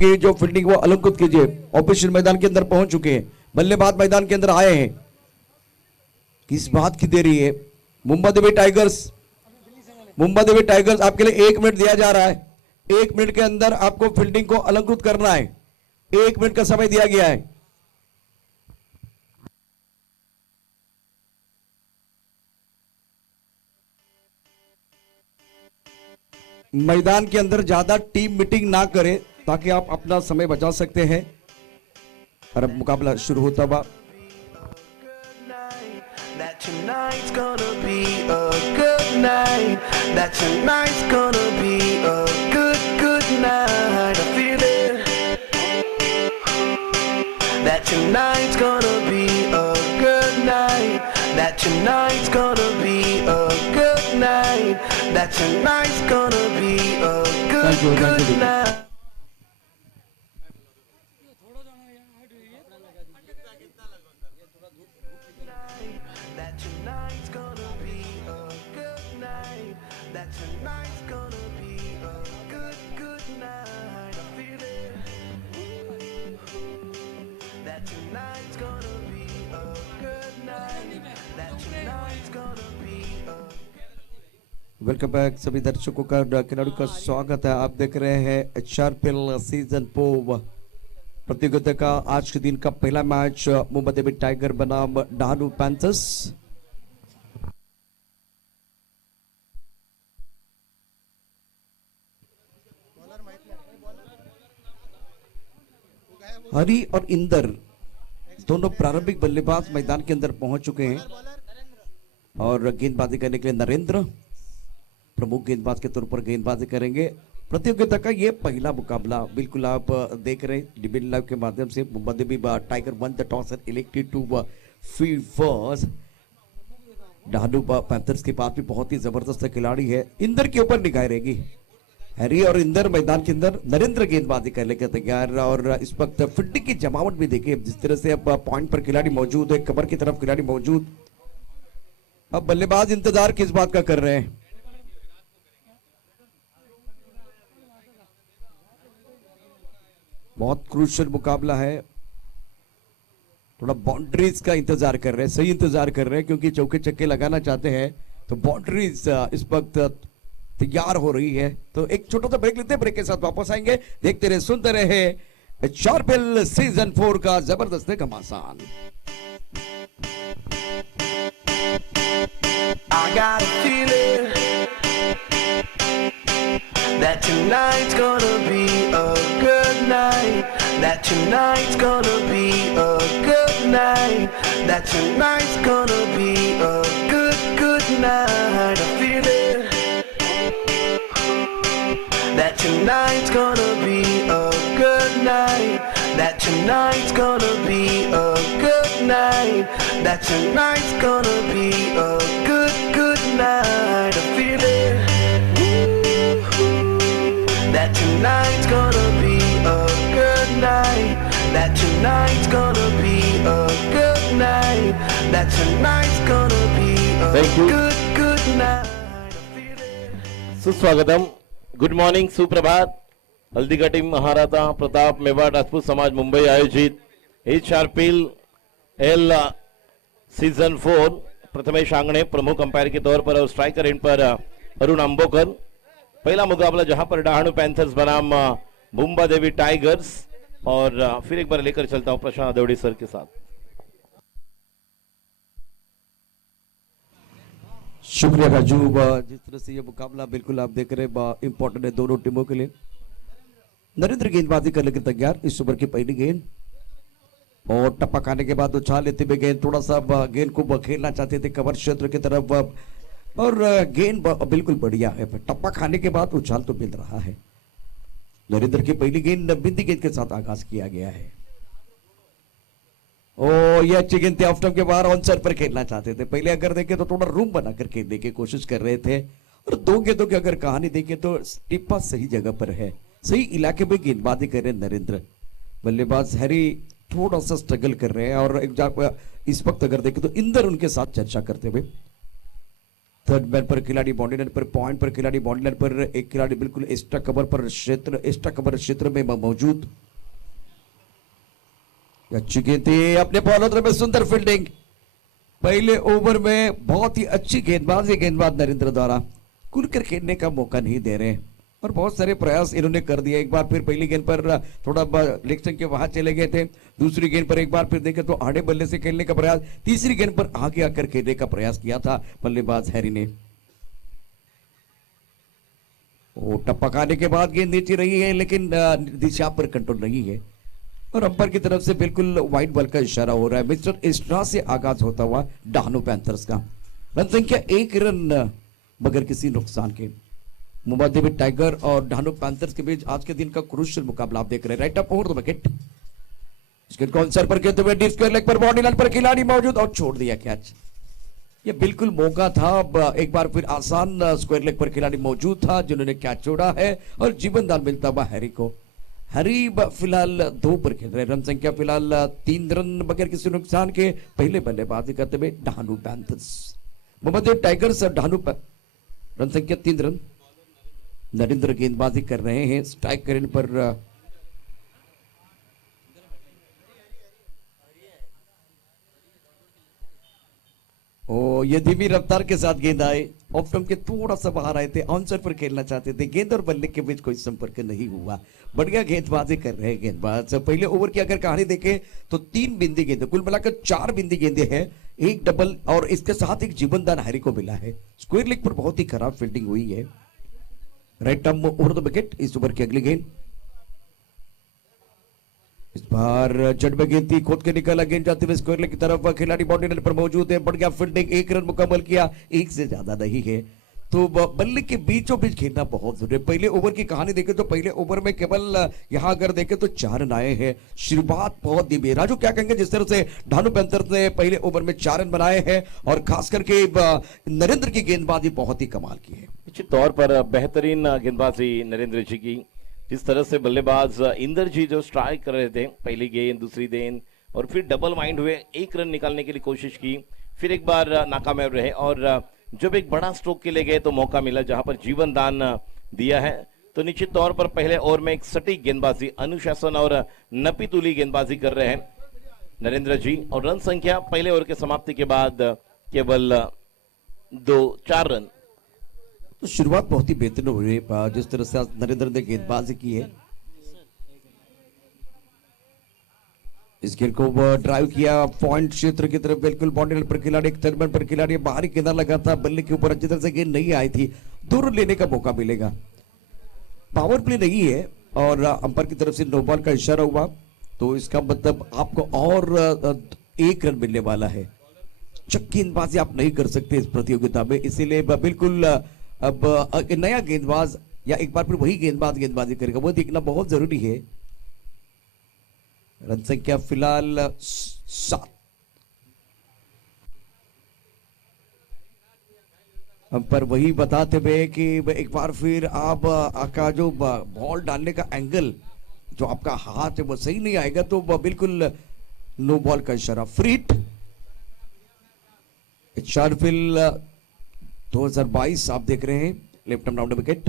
की जो फील्डिंग वो अलंकृत कीजिए। ऑपोजिशन मैदान के अंदर पहुंच चुके हैं, बल्लेबाज मैदान के अंदर आए हैं। किस बात की देरी है? मुंबई देवी टाइगर्स, मुंबई देवी टाइगर्स आपके लिए 1 मिनट दिया जा रहा है। 1 मिनट के अंदर आपको फील्डिंग को अलंकृत करना है। 1 मिनट का समय दिया गया है। मैदान के अंदर ज्यादा टीम मीटिंग ना करें ताकि आप अपना समय बचा सकते हैं। और अब मुकाबला शुरू होता हुआ Tonight's gonna be a good night. That tonight's gonna be a good night. I feel it. That tonight's gonna be a good night. That tonight's gonna be a good night. That tonight's gonna be a good night. That tonight's gonna be a good night. That tonight's gonna be a good night. I feel it. That tonight's gonna be a good night. That tonight's gonna be a welcome back सभी दर्शकों का खिलाड़ियों का स्वागत है। आप देख रहे हैं एचआरपीएल सीजन 4 प्रतियोगिता का आज के दिन का पहला मैच मुंबई देवी टाइगर बनाम डानू पैंथर्स। हरी और इंदर दोनों प्रारंभिक बल्लेबाज मैदान के अंदर पहुंच चुके हैं और गेंदबाजी करने के लिए नरेंद्र प्रमुख गेंदबाज के तौर पर गेंदबाजी करेंगे। प्रतियोगिता का ये पहला मुकाबला बिल्कुल आप देख रहे हैं डिबेट लाइव के माध्यम से। Mumbai Devi tiger won the toss and elected to field first. Danu panthers के पास भी बहुत ही जबरदस्त खिलाड़ी है। इंदर के ऊपर निगाह रहेगी। हैरी और इंदर मैदान के अंदर, नरेंद्र गेंदबाजी करने के तैयार और इस वक्त फील्डिंग की जमावट भी देखिए जिस तरह से अब पॉइंट पर खिलाड़ी मौजूद है, कवर की तरफ खिलाड़ी मौजूद। अब बल्लेबाज इंतजार किस बात का कर रहे हैं? बहुत क्रूशियल मुकाबला है। थोड़ा बाउंड्रीज का इंतजार कर रहे हैं, सही इंतजार कर रहे हैं क्योंकि चौके छक्के लगाना चाहते हैं तो बाउंड्रीज इस वक्त तैयार हो रही है। तो एक छोटा सा ब्रेक लेते हैं, ब्रेक के साथ वापस आएंगे। देखते रहे, सुनते रहे एचआरपीएल सीजन 4 का जबरदस्त घमासान। I got a feeling that tonight's gonna be a good night. That tonight's gonna be a good night. That tonight's gonna be a good night. I feel it. That tonight's gonna be a good night. That tonight's gonna be a good night. That tonight's gonna be a good night. I feel it. That tonight's gonna be a good night. That tonight's gonna be a good night. That tonight's gonna be a good night. I feel it. सुस्वागतम, good morning, सुप्रभात। हल्दीघा team Maharaja Pratap Mewar Rajput समाज मुंबई आयोजित एचआरपीएल season 4 Prathamesh आंगणे प्रमुख umpire के तौर पर और स्ट्राइकर एंड पर अरुण अंबोकर। पहला मुकाबला जहां पर डानू पैंथर्स बनाम मुंबई देवी टाइगर्स। और फिर एक बार लेकर चलता हूं प्रशांत देवड़ी सर के साथ। शुक्रिया राजू। जिस तरह से ये मुकाबला बिल्कुल आप देख रहे हैं इंपॉर्टेंट है दोनों टीमों के लिए। नरेंद्र गेंदबाजी करने के तैयार, इस ओवर की पहली गेंद और टप्पा खाने के बाद उछाल लेते हुए गेंद थोड़ा सा गेंद को खेलना चाहते थे कवर क्षेत्र की तरफ और गेंद बिल्कुल बढ़िया है। टप्पा खाने के बाद उछाल तो मिल रहा है। नरेंद्र की पहली गेंद बिंदी गेंद के साथ आगाज किया गया है। ओ ये अच्छी गेंद थी, ऑफ स्टंप के बाहर ऑन साइड पर खेलना चाहते थे। पहले अगर देखें तो थोड़ा रूम बनाकर खेलने की कोशिश कर रहे थे और दो गेंदों की अगर कहानी देखें तो टिप्पा सही जगह पर है, सही इलाके में गेंदबाजी कर रहे हैं नरेंद्र। बल्लेबाज हैरी थोड़ा सा स्ट्रगल कर रहे हैं और एक इस वक्त अगर देखें तो इंदर उनके साथ चर्चा करते हुए थर्ड मैन पर खिलाड़ी बाउंड्री लाइन पर, पॉइंट पर खिलाड़ी बाउंड्री लाइन पर, एक खिलाड़ी बिल्कुल एक्स्ट्रा कवर पर क्षेत्र में मौजूद। अच्छी गेंद थी अपने बॉलर में, सुंदर फील्डिंग पहले ओवर में, बहुत ही अच्छी गेंदबाजी, गेंदबाज नरेंद्र द्वारा खुलकर खेलने का मौका नहीं दे रहे और बहुत सारे प्रयास इन्होंने कर दिए। एक बार फिर पहली गेंद पर थोड़ा लेग के वहां चले गए थे, दूसरी गेंद पर एक बार फिर देखे तो आड़े बल्ले से खेलने का प्रयास, तीसरी गेंद पर आगे आकर खेलने का प्रयास किया था बल्लेबाज हैरी ने। वो टपकाने के बाद गेंद नीचे रही है लेकिन दिशा पर कंट्रोल नहीं है और अंपायर की तरफ से बिल्कुल वाइड बॉल का इशारा हो रहा है। मिस्टर इस्ट्रा से आगाज होता हुआ डाहनु पैंथर्स का। रन संख्या 1 रन बगैर किसी नुकसान के। मुंबई देवी टाइगर और डाहनु पैंथर्स के बीच आज के दिन का क्रूशियल मुकाबला आप देख रहे हैं। Right up over the wicket, इसके कॉन्सर पर खेलते हुए डीप स्क्वायर लेग पर बॉडी लाइन पर खिलाड़ी मौजूद और छोड़ दिया कैच। ये बिल्कुल मौका था, एक बार फिर आसान स्क्वायर लेग पर खिलाड़ी मौजूद था जिन्होंने कैच छोड़ा है और जीवन दान मिलता हुआ हैरी को। हैरी फिलहाल 2 पर खेल रहे, रन संख्या फिलहाल 3 रन बगैर किसी नुकसान के। पहले बल्लेबाजी करते हुए डाहनु पैंथर्स, मुंबई टाइगर्स और डाहनु रन संख्या 3 रन। नरेंद्र गेंदबाजी कर रहे हैं स्ट्राइक करने पर, ये धीमी रफ्तार के साथ गेंद आए, ऑफ स्टंप के थोड़ा सा बाहर आए थे, ऑनसर पर खेलना चाहते थे, गेंद और बल्ले के बीच कोई संपर्क नहीं हुआ। बढ़िया गेंदबाजी कर रहे हैं गेंदबाज। पहले ओवर की अगर कहानी देखें तो 3 बिंदी गेंदे, कुल मिलाकर 4 बिंदी गेंदे हैं, एक डबल और इसके साथ एक जीवनदान हैरी को मिला है। स्क्वायर लेग पर बहुत ही खराब फील्डिंग हुई है। Right term over the wicket, इस ओवर की अगली गेंद, इस बार जड़ में गेंद थी, खोद के निकला, गेंद जाते हुए स्क्वायर लेग की तरफ, खिलाड़ी बाउंड्री लाइन पर मौजूद है। बढ़िया फील्डिंग, 1 रन मुकम्मल किया, 1 से ज्यादा नहीं है तो बल्ले के बीचों बीच खेलना बहुत जरूरी है। पहले ओवर की कहानी देखें तो पहले ओवर में केवल यहां अगर देखें तो 4 रन आए हैं, शुरुआत बहुत धीमी है। राजू क्या कहेंगे जिस तरह से डाहनु पैंथर्स ने पहले ओवर में 4 रन बनाए हैं और खास करके नरेंद्र की गेंदबाजी बहुत ही कमाल की है। निश्चित तौर पर बेहतरीन गेंदबाजी नरेंद्र जी की। जिस तरह से बल्लेबाज इंदर जी जो स्ट्राइक कर रहे थे, पहली गेंद, दूसरी गेंद और फिर डबल माइंड हुए, 1 रन निकालने के लिए कोशिश की, फिर एक बार नाकामयाब रहे और जब एक बड़ा स्ट्रोक के लिए गए तो मौका मिला जहां पर जीवन दान दिया है। तो निश्चित तौर पर पहले ओवर में एक सटीक गेंदबाजी, अनुशासन और नपीतुली गेंदबाजी कर रहे हैं नरेंद्र जी और रन संख्या पहले ओवर के समाप्ति के बाद केवल 4 रन। तो शुरुआत बहुत ही बेहतरीन हुई जिस तरह से आज नरेंद्र ने गेंदबाजी की है। इस गेंद को ड्राइव किया पॉइंट क्षेत्र की तरफ, बिल्कुल बाउंड्री पर खिलाड़ी, एक थर्ड मैन पर खिलाड़ी बाहरी किनारा लगा था, बल्ले के ऊपर अच्छी तरह से गेंद नहीं आई थी, 2 रन लेने का मौका मिलेगा। पावर प्ले नहीं है और अंपायर की तरफ से नो बॉल का इशारा हुआ तो इसका मतलब आपको और 1 रन मिलने वाला है। गेंदबाजी आप नहीं कर सकते इस प्रतियोगिता में, इसीलिए बिल्कुल अब नया गेंदबाज या एक बार फिर वही गेंदबाजी करेगा वो देखना बहुत जरूरी है। रन संख्या फिलहाल 7। पर वही बताते हुए कि एक बार फिर आप आपका जो बॉल डालने का एंगल, जो आपका हाथ है वो सही नहीं आएगा तो बिल्कुल नो बॉल का इशारा। फ्री हिट शारफिल 2022 आप देख रहे हैं, लेफ्ट आर्म राउंड विकेट।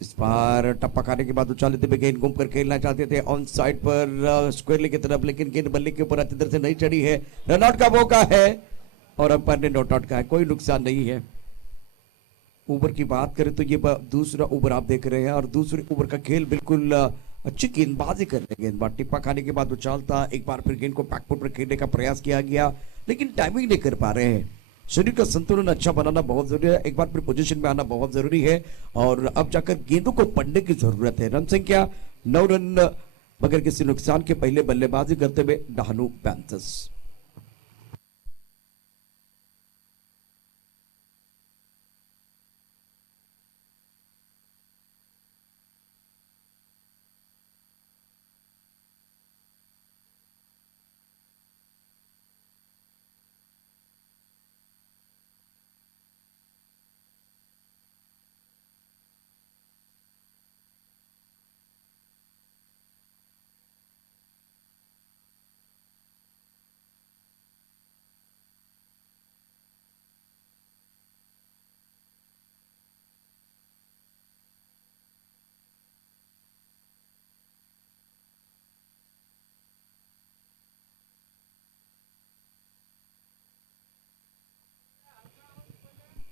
इस बार टप्पा खाने के बाद उछाल लेते हुए गेंद घूम कर खेलना चाहते थे ऑन साइड पर स्क्वायर लेग की तरफ, लेकिन गेंद बल्ले के ऊपर अच्छी तरह से नहीं चढ़ी है। रन आउट का मौका है और अंपायर ने नॉट आउट का है, कोई नुकसान नहीं है। ओवर की बात करें तो ये दूसरा ओवर आप देख रहे हैं और दूसरे ओवर का खेल बिल्कुल अच्छी गेंदबाजी कर रहे हैं। गेंदबाज टिप्पा खाने के बाद उछालता, एक बार फिर गेंद को बैकफुट पर खेलने का प्रयास किया गया लेकिन टाइमिंग नहीं कर पा रहे हैं। शरीर का संतुलन अच्छा बनाना बहुत जरूरी है, एक बार फिर पोजीशन में आना बहुत जरूरी है और अब जाकर गेंदों को पढ़ने की जरूरत है। रन संख्या 9 रन बगैर किसी नुकसान के पहले बल्लेबाजी करते हुए डाहनु पैंथर्स।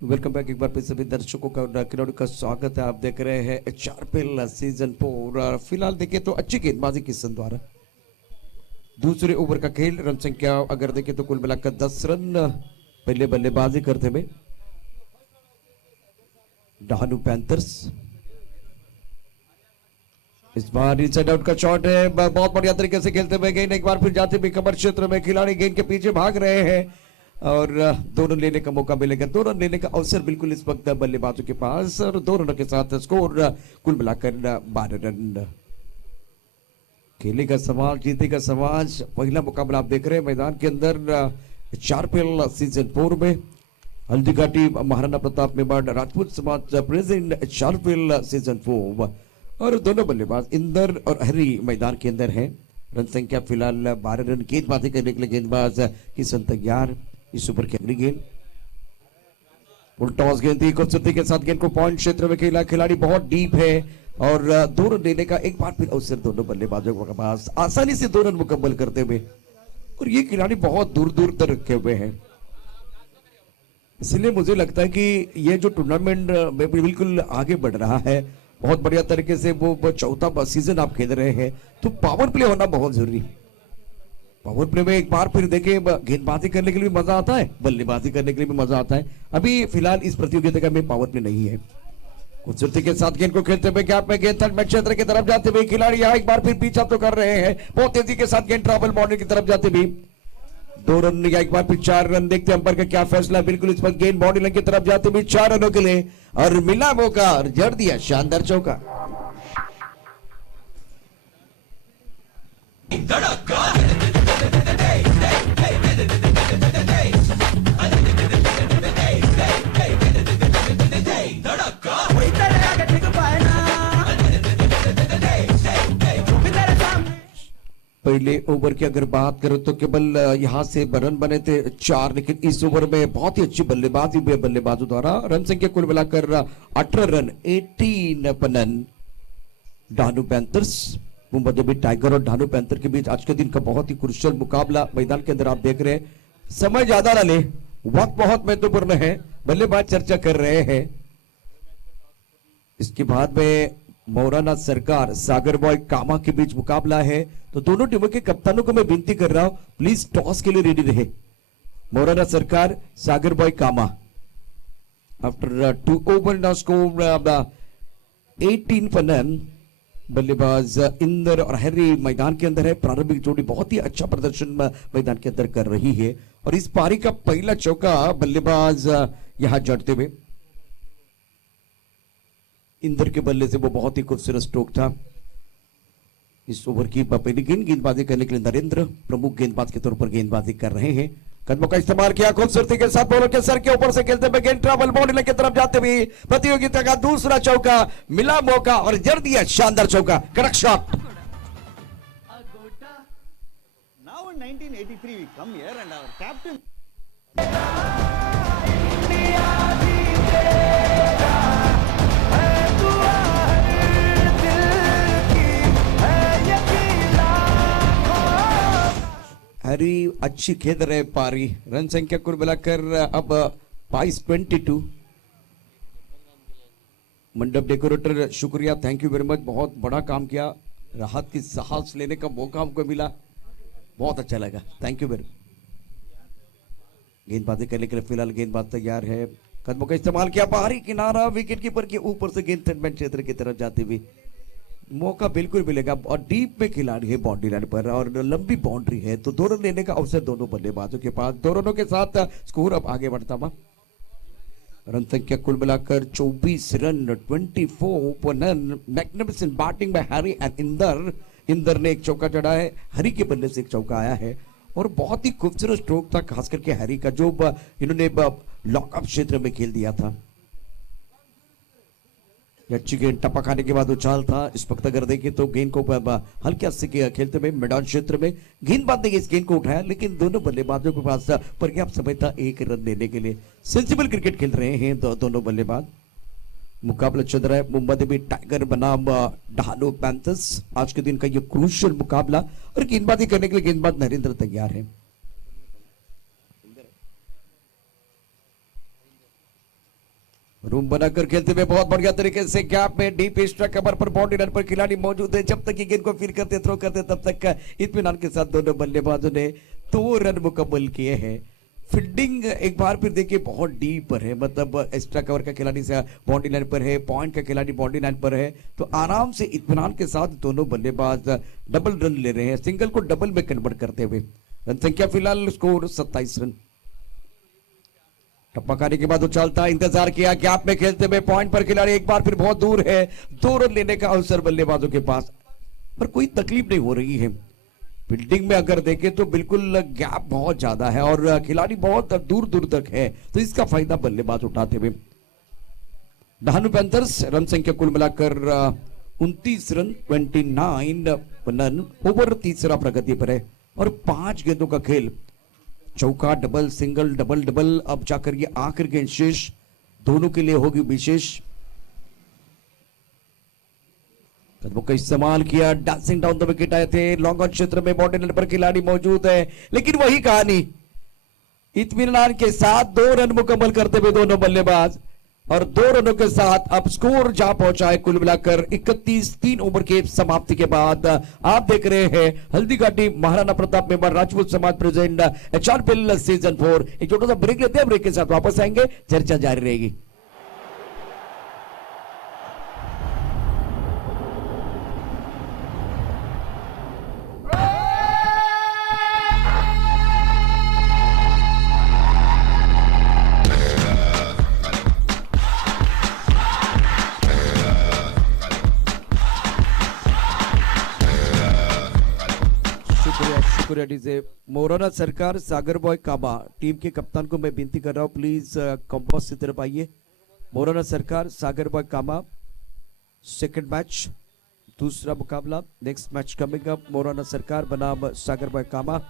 वेलकम बैक एक बार फिर सभी दर्शकों का और खिलाड़ियों का स्वागत है। आप देख रहे हैं एचआरपीएल सीजन 4। फिलहाल देखिए तो अच्छी गेंदबाजी किशन द्वारा दूसरे ओवर का खेल। रन संख्या अगर देखें तो कुल मिलाकर 10 रन पहले बल्लेबाजी करते हुए डानू पैंथर्स। इस बार इनसाइड आउट का शॉट है, बहुत बढ़िया तरीके से खेलते हुए गेंद एक बार फिर जाते हुए कमर क्षेत्र में खिलाड़ी गेंद के पीछे भाग रहे हैं और 2 रन लेने का मौका मिलेगा। 2 रन लेने का अवसर बिल्कुल इस वक्त बल्लेबाजों के पास और 2 रनों के साथ स्कोर कुल मिलाकर 12 रन। खेलेगा समाज, जीतेगा समाज। पहला मुकाबला आप देख रहे हैं मैदान के अंदर एचआरपीएल सीजन 4 में हल्दीघाटी महाराणा प्रताप मेवाड़ राजपूत समाज प्रेजेंट एचआरपीएल सीजन 4 और दोनों बल्लेबाज इंदर और हरी मैदान के अंदर हैं। रन संख्या फिलहाल 12 रन। गेंदबाजी करने के लिए गेंदबाज किशन तैयार। इस ओवर की अगली गेंद टॉस गेंद थी, खूबसूरती के साथ गेंद को पॉइंट क्षेत्र में खेला। खिलाड़ी बहुत डीप है और 2 रन लेने का एक बार फिर अवसर दोनों बल्लेबाजों के पास आसानी से 2 रन मुकम्मल करते हुए और ये खिलाड़ी बहुत दूर दूर तक रखे हुए हैं। इसलिए मुझे लगता है कि ये जो टूर्नामेंट बिल्कुल आगे बढ़ रहा है, बहुत बढ़िया तरीके से वो चौथा सीजन आप खेल रहे हैं तो पावर प्ले होना बहुत जरूरी है। पावर प्ले में एक बार फिर देखे गेंदबाजी करने के लिए भी मजा आता है, बल्लेबाजी करने के लिए भी मजा आता है। अभी फिलहाल इस प्रतियोगिता में पावर प्ले नहीं है। खूबसूरती के साथ गेंद को खेलते हुए गैप में गेंद थर्ड क्षेत्र की तरफ जाते हुए खिलाड़ी यहाँ एक बार फिर पीछा तो कर रहे हैं। बहुत तेजी के साथ गेंद ट्रैवल बाउंड्री की तरफ जाते हुए 2 रन या एक बार फिर 4 रन। देखते हैं अंपायर का क्या फैसला। बिल्कुल इस पर गेंद बाउंड्री लाइन की तरफ जाते हुए 4 रनों के लिए और मिला मौका और जड़ दिया शानदार चौका। पहले ओवर की अगर बात करें तो केवल यहां से रन बने थे 4, लेकिन इस ओवर में बहुत ही अच्छी बल्लेबाजी हुई बल्लेबाजों द्वारा। रन संख्या कुल मिलाकर 18 run 18 run. डानू panthers, Mumbai Devi tiger और डानू पैंथर के बीच आज के दिन का बहुत ही क्रुशियल मुकाबला मैदान के अंदर आप देख रहे हैं। समय ज्यादा ना ले, वक्त बहुत महत्वपूर्ण है। बल्लेबाज चर्चा कर रहे हैं। इसके बाद में मौलाना सरकार सागर बॉय कामा के बीच मुकाबला है तो दोनों टीमों के कप्तानों को मैं विनती कर रहा हूं प्लीज टॉस के लिए रेडी रहे। मौलाना सरकार सागर बॉय कामा after 2 over now score 18 run. बल्लेबाज इंदर और हैरी मैदान के अंदर है। प्रारंभिक जोड़ी बहुत ही अच्छा प्रदर्शन मैदान के अंदर कर रही है और इस पारी का पहला चौका बल्लेबाज यहां जड़ते हुए इंदर के बल्ले से वो बहुत ही खूबसूरत स्ट्रोक था। इस ओवर की पहली गेंदबाजी करने के लिए नरेंद्र प्रमुख गेंदबाज के तौर पर गेंदबाजी कर रहे हैं। कदमों का इस्तेमाल किया खूबसूरती के साथ, बॉलर के सर के ऊपर से खेलते हुए गेंद ट्रैवल बाउंड्री की तरफ जाते हुए प्रतियोगिता का दूसरा चौका। मिला मौका और जड़ दिया शानदार चौका। कड़क shot. Now in 1983 we come here and our captain हरी अच्छी खेल रहे पारी। रन संख्या कुल मिलाकर अब 22। मंडप डेकोरेटर शुक्रिया, थैंक यू वेरी मच। बहुत बड़ा काम किया, राहत की सांस लेने का मौका हमको मिला, बहुत अच्छा लगा, थैंक यू वेरी। गेंदबाजी करने के लिए फिलहाल गेंदबाज तैयार है। कदमों का इस्तेमाल किया, बाहरी किनारा, विकेट कीपर के ऊपर से गेंद थर्ड क्षेत्र की तरफ जाती हुई मौका बिल्कुल मिलेगा और डीप में खिलाड़ी है बाउंड्री लाइन पर और लंबी बाउंड्री है तो 2 रन लेने का अवसर दोनों बल्लेबाजों के पास। 2 रनों के साथ स्कोर अब आगे बढ़ता हुआ। रन संख्या कुल मिलाकर 24 रन 24 रन। मैग्निफिसेंट बैटिंग में हैरी एंड इंदर ने एक चौका चढ़ा है। हरी के बल्ले से एक चौका आया है और बहुत ही खूबसूरत स्ट्रोक था खास करके हरी का जो इन्होंने लॉकअप क्षेत्र में खेल दिया था। अच्छी गेंद टपा खाने के बाद उछाल था। इस वक्त अगर देखें तो गेंद को हल्के से खेलते हुए मैदान क्षेत्र में गेंदबाज ने इस गेंद को उठाया लेकिन दोनों बल्लेबाजों के पास पर्याप्त समय था 1 रन लेने के लिए। सेंसिबल क्रिकेट खेल रहे हैं दोनों बल्लेबाज। मुकाबला चल रहा है मुंबई देवी टाइगर बनाम डानू पैंथर्स। आज के दिन का ये क्रूशियल मुकाबला और गेंदबाजी करने के लिए गेंदबाज नरेंद्र तैयार है। रूम बनाकर खेलते हुए बहुत बढ़िया तरीके से गैप में डीप स्ट्राइक कवर पर बाउंड्री लाइन पर खिलाड़ी मौजूद है। जब तक ये गेंद को फील करते थ्रो करते तब तक इत्मीनान के साथ दोनों बल्लेबाजों ने 2 रन मुकम्मल किए हैं। फील्डिंग एक बार फिर देखिए बहुत डीप पर है, मतलब एक्स्ट्रा कवर का खिलाड़ी से बाउंड्री लाइन पर है, पॉइंट का खिलाड़ी बाउंड्री लाइन पर है, तो आराम से इत्मीनान के साथ दोनों बल्लेबाज डबल रन ले रहे हैं, सिंगल को डबल में कन्वर्ट करते हुए। रन संख्या फिलहाल स्कोर 27 रन। टप्पा खाने के बाद उछालता इंतजार किया, गैप में खेलते हुए पॉइंट पर खिलाड़ी एक बार फिर बहुत दूर है, 2 रन लेने का अवसर बल्लेबाजों के पास, पर कोई तकलीफ नहीं हो रही है। फील्डिंग में अगर देखें तो बिल्कुल गैप बहुत ज्यादा है और खिलाड़ी बहुत दूर दूर तक है, तो इसका फायदा बल्लेबाज उठाते हुए। डहानू पैंथर्स रन संख्या कुल मिलाकर 29 रन, 29 रन, ओवर तीसरा प्रगति पर है और 5 गेंदों का खेल, चौका, डबल, सिंगल, डबल डबल, अब जाकर ये आखिर गेंद शेष दोनों के लिए होगी विशेष। कदमों का इस्तेमाल किया, डांसिंग डाउन द विकेट आए थे, लॉन्ग ऑन क्षेत्र में बाउंड्री लाइन पर खिलाड़ी मौजूद है, लेकिन वही कहानी, इत्मीनान के साथ 2 रन मुकम्मल करते हुए दोनों बल्लेबाज और 2 रनों के साथ अब स्कोर जा पहुंचा है कुल मिलाकर 31, 3 ओवर के समाप्ति के बाद। आप देख रहे हैं हल्दीघाटी महाराणा प्रताप मेवाड़ राजपूत समाज प्रेजेंट HRPL सीजन 4। एक छोटा सा ब्रेक लेते हैं, ब्रेक के साथ वापस आएंगे, चर्चा जारी रहेगी। शुक्रिया डीजे। मोराना सरकार, सागर बॉय काबा, टीम के कप्तान को मैं विनती कर रहा हूं, प्लीज कंपास की तरफ आइए। Morana Sarkar, Sagar boy Kaba, second match, दूसरा मुकाबला, next match coming up, Morana Sarkar बनाम Sagar boy Kaba.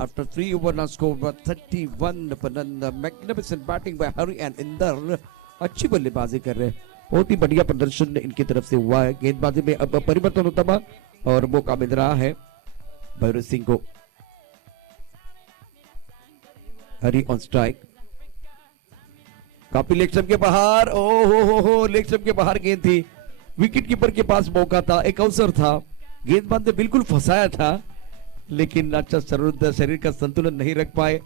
After 3 over now score 31 for none, magnificent batting by Hari and Inder, अच्छी बल्लेबाजी कर रहे हैं, बहुत ही बढ़िया प्रदर्शन इनकी तरफ से हुआ है। गेंदबाजी में अब परिवर्तन होता हुआ और मौका मिल रहा है भैरव सिंह को। हरी ऑन स्ट्राइक, काफी लेग स्टंप के बाहर, ओ हो लेग स्टंप के बाहर गेंद थी, विकेट कीपर के पास मौका था, एक अवसर था, गेंदबाज ने बिल्कुल फंसाया था, लेकिन अच्छा शरीर का संतुलन नहीं रख पाए।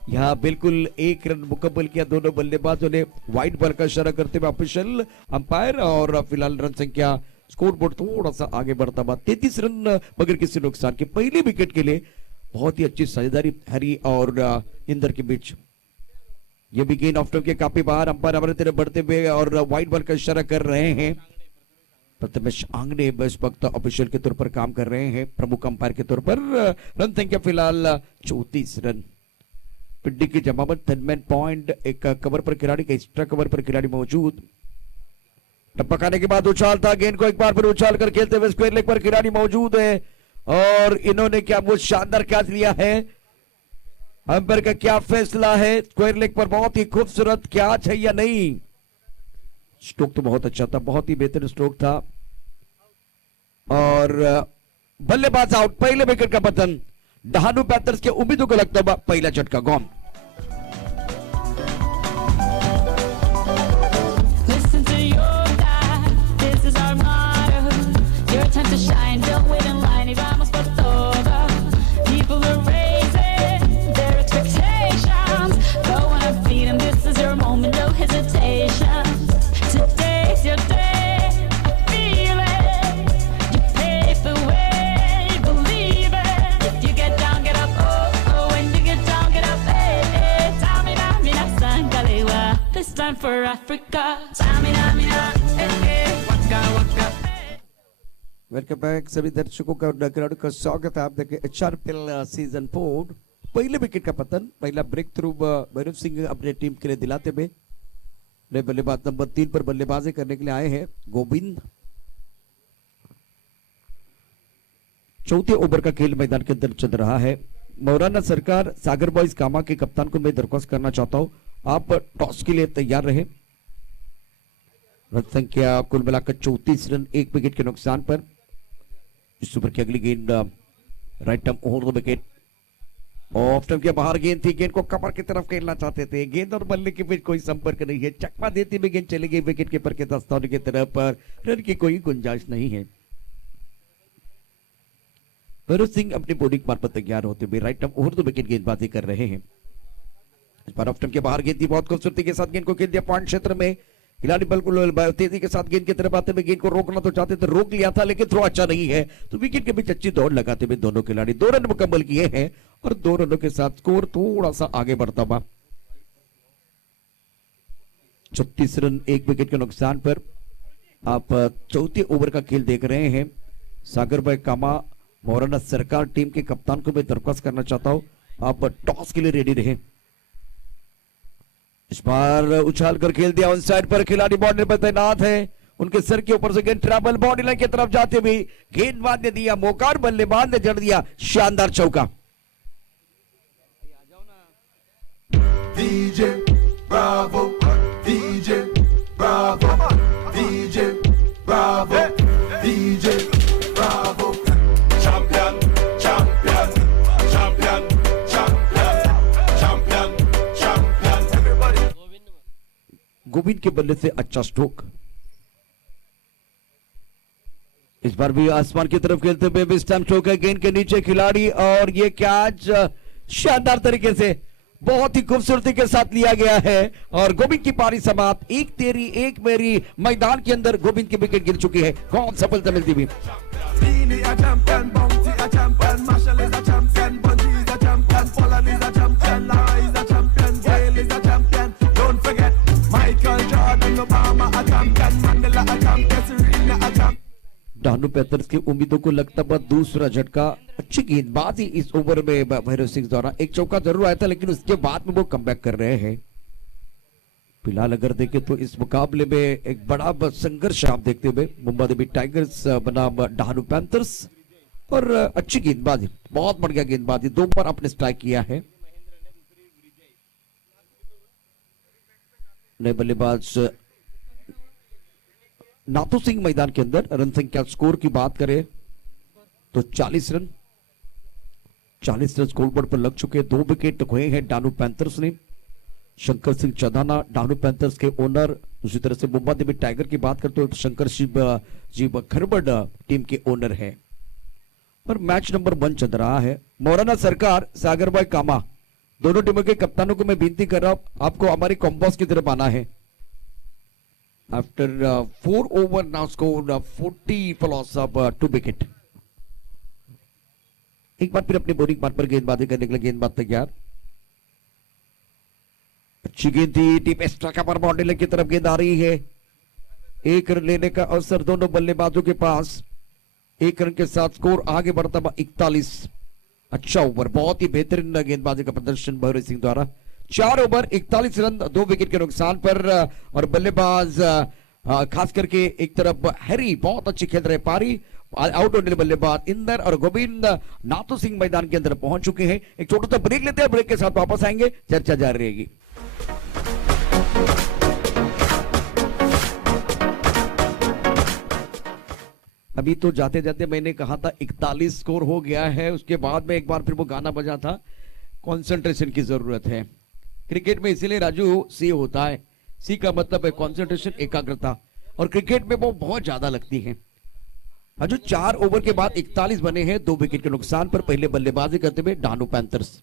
यहां बिल्कुल 1 रन मुकम्मल किया दोनों बल्लेबाजों ने, व्हाइट बॉल का इशारा करते हुए ऑफिशियल अंपायर, और फिलहाल रन संख्या स्कोर बोर्ड थोड़ा सा आगे बढ़ता हुआ 33 रन बगैर किसी नुकसान के। पहले विकेट के लिए बहुत ही अच्छी साझेदारी हरी और इंदर के बीच। ये भी गेंद ऑफ स्टंप के काफी बाहर, अंपायर हमारे तरफ बढ़ते हुए और व्हाइट बॉल का इशारा कर रहे हैं। प्रथमेश आंगने इस वक्त ऑफिशियल के तौर पर काम कर रहे हैं, प्रमुख अंपायर के तौर पर। रन संख्या फिलहाल 34 रन। पिड्डी की जमावट, 10 मैन पॉइंट, एक कवर पर खिलाड़ी का एक्स्ट्रा कवर पर खिलाड़ी मौजूद। टप्पा खाने के बाद उछाल था, गेंद को एक बार फिर उछाल कर खेलते हुए स्क्वायर लेग पर खिलाड़ी मौजूद है और इन्होंने क्या वो शानदार कैच लिया है। अंपायर का क्या फैसला है, स्क्वायर लेग पर बहुत ही खूबसूरत कैच है या नहीं। स्ट्रोक तो बहुत अच्छा था, बहुत ही बेहतरीन स्ट्रोक था और बल्लेबाज आउट, पहले विकेट का पतन। डहानू पैंथर्स के उम्मीदों को लगता है पहला झटका gone. To shine, don't wait in line, y vamos por todo. People are raising their expectations. Go on and feed them, this is your moment, no hesitation. Today's your day, feel it. You pave the way, believe it. If you get down, get up, oh, oh. When you get down, get up, hey, hey. Tamina, mina, sangalewa. This time for Africa. Tamina, mina, hey, hey. Waka, waka. Welcome back सभी दर्शकों का और खिलाड़ियों का स्वागत है। आप देखें HRPL सीजन 4, पहले विकेट का पतन, पहला ब्रेक थ्रू भैरव सिंह अपने टीम के लिए दिलाते हुए। नए बल्लेबाज नंबर 3 पर बल्लेबाजी करने के लिए आए हैं गोविंद। चौथे ओवर का खेल मैदान के अंदर चल रहा है। मौलाना सरकार, सागर बॉयज कामा के कप्तान को मैं दरख्वास्त करना चाहता हूं, आप टॉस के लिए तैयार रहे। रन संख्या कुल मिलाकर 34 रन, 1 विकेट के नुकसान पर। इस ओवर की अगली गेंद right arm over the wicket, off stump के बाहर गेंद थी, गेंद को कमर की तरफ खेलना चाहते थे, गेंद और बल्ले के बीच कोई संपर्क नहीं है, चकमा देती हुई गेंद चली गई विकेट कीपर के दस्ताने की तरफ पर, रन की कोई गुंजाइश नहीं है। भैरव सिंह अपनी बॉलिंग मार्फत तैयार होते हुए right arm over the wicket गेंदबाजी कर रहे हैं। इस बार ऑफ स्टंप के बाहर गेंद थी, बहुत खूबसूरती के साथ गेंद को खेल दिया पॉइंट क्षेत्र में, खिलाड़ी बिल्कुल तेजी के साथ गेंद की तरफ आते हुए गेंद को रोकना तो चाहते थे, रोक लिया था लेकिन थ्रो अच्छा नहीं है, तो विकेट के बीच अच्छी दौड़ लगाते हुए दोनों खिलाड़ी 2 रन मुकम्मल किए हैं और 2 रनों के साथ स्कोर थोड़ा सा आगे बढ़ता हुआ 36 रन 1 विकेट के नुकसान पर। आप चौथे ओवर का खेल देख रहे हैं। सागर भाई कामा मौलाना सरकार टीम के कप्तान को मैं दरख्वास्त करना चाहता हूं, आप टॉस के लिए रेडी रहे। इस बार उछाल कर खेल दिया ऑन साइड पर, खिलाड़ी बाउंड्री पर तैनात है, उनके सर के ऊपर से गेंद ट्रैवल बाउंड्री लाइन की तरफ जाते हुए गेंदबाज ने दिया मौका और बल्लेबाज ने जड़ दिया शानदार चौका। DJ Bravo, DJ Bravo, DJ Bravo, DJ Bravo. Champion, champion, champion, champion, champion, champion. Everybody. Govind के बल्ले से अच्छा स्ट्रोक, इस बार भी आसमान की तरफ खेलते हुए भी स्टंप स्ट्रोक है, गेंद के नीचे खिलाड़ी और ये कैच शानदार तरीके से बहुत ही खूबसूरती के साथ लिया गया है और गोविंद की पारी समाप्त। एक तेरी एक मेरी मैदान के अंदर गोविंद की विकेट गिर चुकी है, कौन सफलता मिलती हुई। Beanie a champion, Bounty a champion, Marshall is a champion, Bunty is a champion, Pollard is a champion, Lara is a champion, Gale is a champion. Don't forget Michael Jordan, Obama a champion, Mandela a champion, Serena a champion. Danu panthers की उम्मीदों को लगता हुआ दूसरा झटका, अच्छी गेंदबाजी इस ओवर में भैरव सिंह द्वारा, एक चौका जरूर आया था लेकिन उसके बाद में वो कमबैक कर रहे हैं। फिलहाल अगर देखें तो इस मुकाबले में एक बड़ा संघर्ष आप देखते हुए मुंबई देवी टाइगर्स बनाम डानू पैंथर्स, और अच्छी गेंदबाजी, बहुत बढ़िया गेंदबाजी, 2 बार आपने स्ट्राइक किया है। नए बल्लेबाज नाथू सिंह मैदान के अंदर। रन संख्या स्कोर की बात करें तो 40 रन स्कोर बोर्ड पर लग चुके हैं, 2 विकेट खोए हैं डानू पैंथर्स ने। शंकर सिंह चौधाना डानू पैंथर्स के ओनर, उसी तरह से मुंबई देवी टाइगर की बात करते हो तो शंकर जी खरबड़ टीम के ओनर है। और मैच नंबर 1 चल रहा है। मौलाना सरकार, सागर भाई कामा, दोनों टीमों के कप्तानों को मैं विनती कर रहा हूं आपको हमारी कॉम्बॉस की तरफ आना है। After 4 over now scored 40 for loss of 2 wicket. एक बार फिर अपनी बॉलिंग पार्ट पर गेंदबाजी करने के लिए गेंदबाज तैयार, अच्छी गेंद थी, टीम एक्स्ट्रा का पर बाउंड्री लाइन की तरफ गेंद आ रही है। 1 रन लेने का अवसर दोनों बल्लेबाजों के पास, 1 रन के साथ स्कोर आगे बढ़ता हुआ 41। अच्छा ओवर, बहुत ही बेहतरीन गेंदबाजी का प्रदर्शन भैरव सिंह द्वारा। 4 ओवर 41 रन 2 विकेट के नुकसान पर, और बल्लेबाज खास करके एक तरफ हैरी बहुत अच्छी खेल रहे, पारी आउट होने बल्लेबाज इंदर और गोविंद नाथू सिंह मैदान के अंदर पहुंच चुके हैं। एक छोटा सा ब्रेक लेते हैं, ब्रेक के साथ वापस आएंगे, चर्चा जारी रहेगी। अभी तो जाते जाते मैंने कहा था 41 स्कोर हो गया है, उसके बाद में एक बार फिर वो गाना बजा था, कंसंट्रेशन की जरूरत है। क्रिकेट में इसीलिए राजू सी होता है, सी का मतलब है कंसंट्रेशन, एकाग्रता, और क्रिकेट में वो बहुत ज्यादा लगती है। जो 4 ओवर के बाद 41 बने हैं 2 विकेट के नुकसान पर, पहले बल्लेबाजी करते हुए डानू पैंथर्स।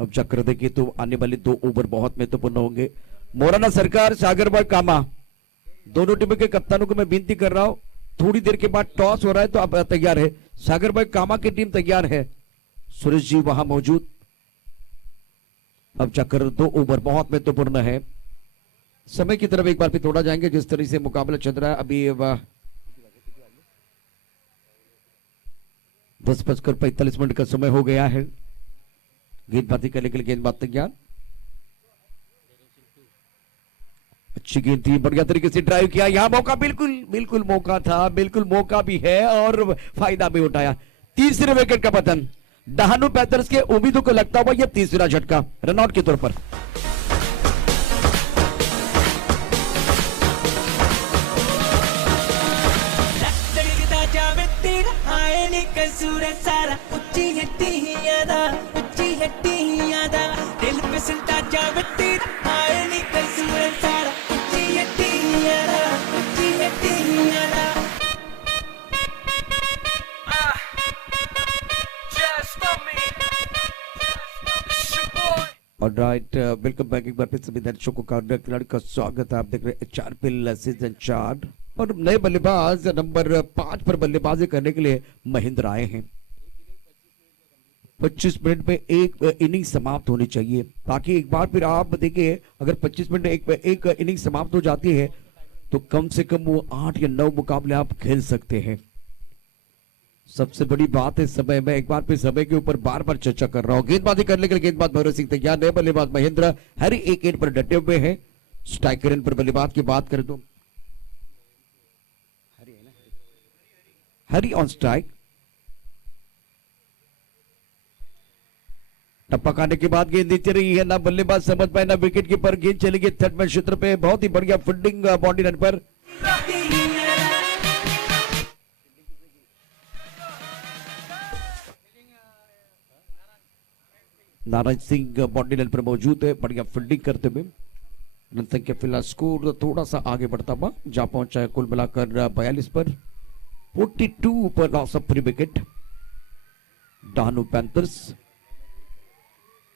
अब चक्र देखिए तो आने वाले 2 ओवर बहुत महत्वपूर्ण होंगे। मौलाना सरकार, सागर भाई कामा, दोनों टीमों के कप्तानों को मैं विनती कर रहा हूं, थोड़ी देर के बाद टॉस हो रहा है तो आप तैयार है। सागर भाई कामा की टीम तैयार है, सुरेश जी वहां मौजूद। अब चक्कर 2 ओवर बहुत महत्वपूर्ण है। समय की तरफ एक बार फिर तोड़ा जाएंगे, जिस तरह से मुकाबला चल रहा है। अभी 10:45 का समय हो गया है। गेंदबाजी करने के लिए गेंदबाज तैयार, अच्छी गेंद थी, बढ़िया तरीके से ड्राइव किया, यहां मौका, बिल्कुल मौका था, बिल्कुल मौका भी है और फायदा भी उठाया। तीसरे विकेट का पतन, डानू पैंथर्स के उम्मीदों को लगता हुआ यह तीसरा झटका रनआउट के तौर पर। रक्त गिरता जावे तेरा आए निक எட்டியாதா தெலுங்கு சிந்தாச்சா வெட்டி ஆயனி கைசுரத்தாரா குச்சி எட்டியாதா குச்சி எட்டியாதா Just for me. It's your boy. Alright, welcome back एक बार फिर सभी दर्शकों का खिलाड़ी का स्वागत है। आप देख रहे हैं एचआरपीएल सीजन 4 और नए बल्लेबाज नंबर 5 पर बल्लेबाजी करने के लिए महेंद्र आए हैं। 25 मिनट में एक इनिंग समाप्त होनी चाहिए, ताकि एक बार फिर आप देखिए अगर 25 मिनट में एक इनिंग समाप्त हो जाती है तो कम से कम वो 8 या 9 मुकाबले आप खेल सकते हैं। सबसे बड़ी बात है समय। मैं एक बार फिर समय के ऊपर बार बार चर्चा कर रहा हूं। गेंदबाजी करने के लिए गेंदबाज भैरव सिंह तैयार, नए बल्लेबाज महेंद्र, हैरी एक गेंद पर डटे हुए हैं। स्ट्राइकर एंड पर बल्लेबाज की बात करें तो हैरी ऑन स्ट्राइक। टपक आने के बाद गेंद नीचे रही है, ना बल्लेबाज समझ पाए ना विकेट कीपर। गेंद चली गई थर्ड मैन क्षेत्र पे, बहुत ही बढ़िया फील्डिंग बाउंड्री रन पर। नारायण सिंह बाउंड्री लाइन पर मौजूद है, बढ़िया फील्डिंग करते हुए। रन संख्या फिलहाल स्कोर थोड़ा सा आगे बढ़ता हुआ जा पहुंचा है, कुल मिलाकर 42 पर। 42 पर लॉस ऑफ 3 विकेट डानू पैंथर्स।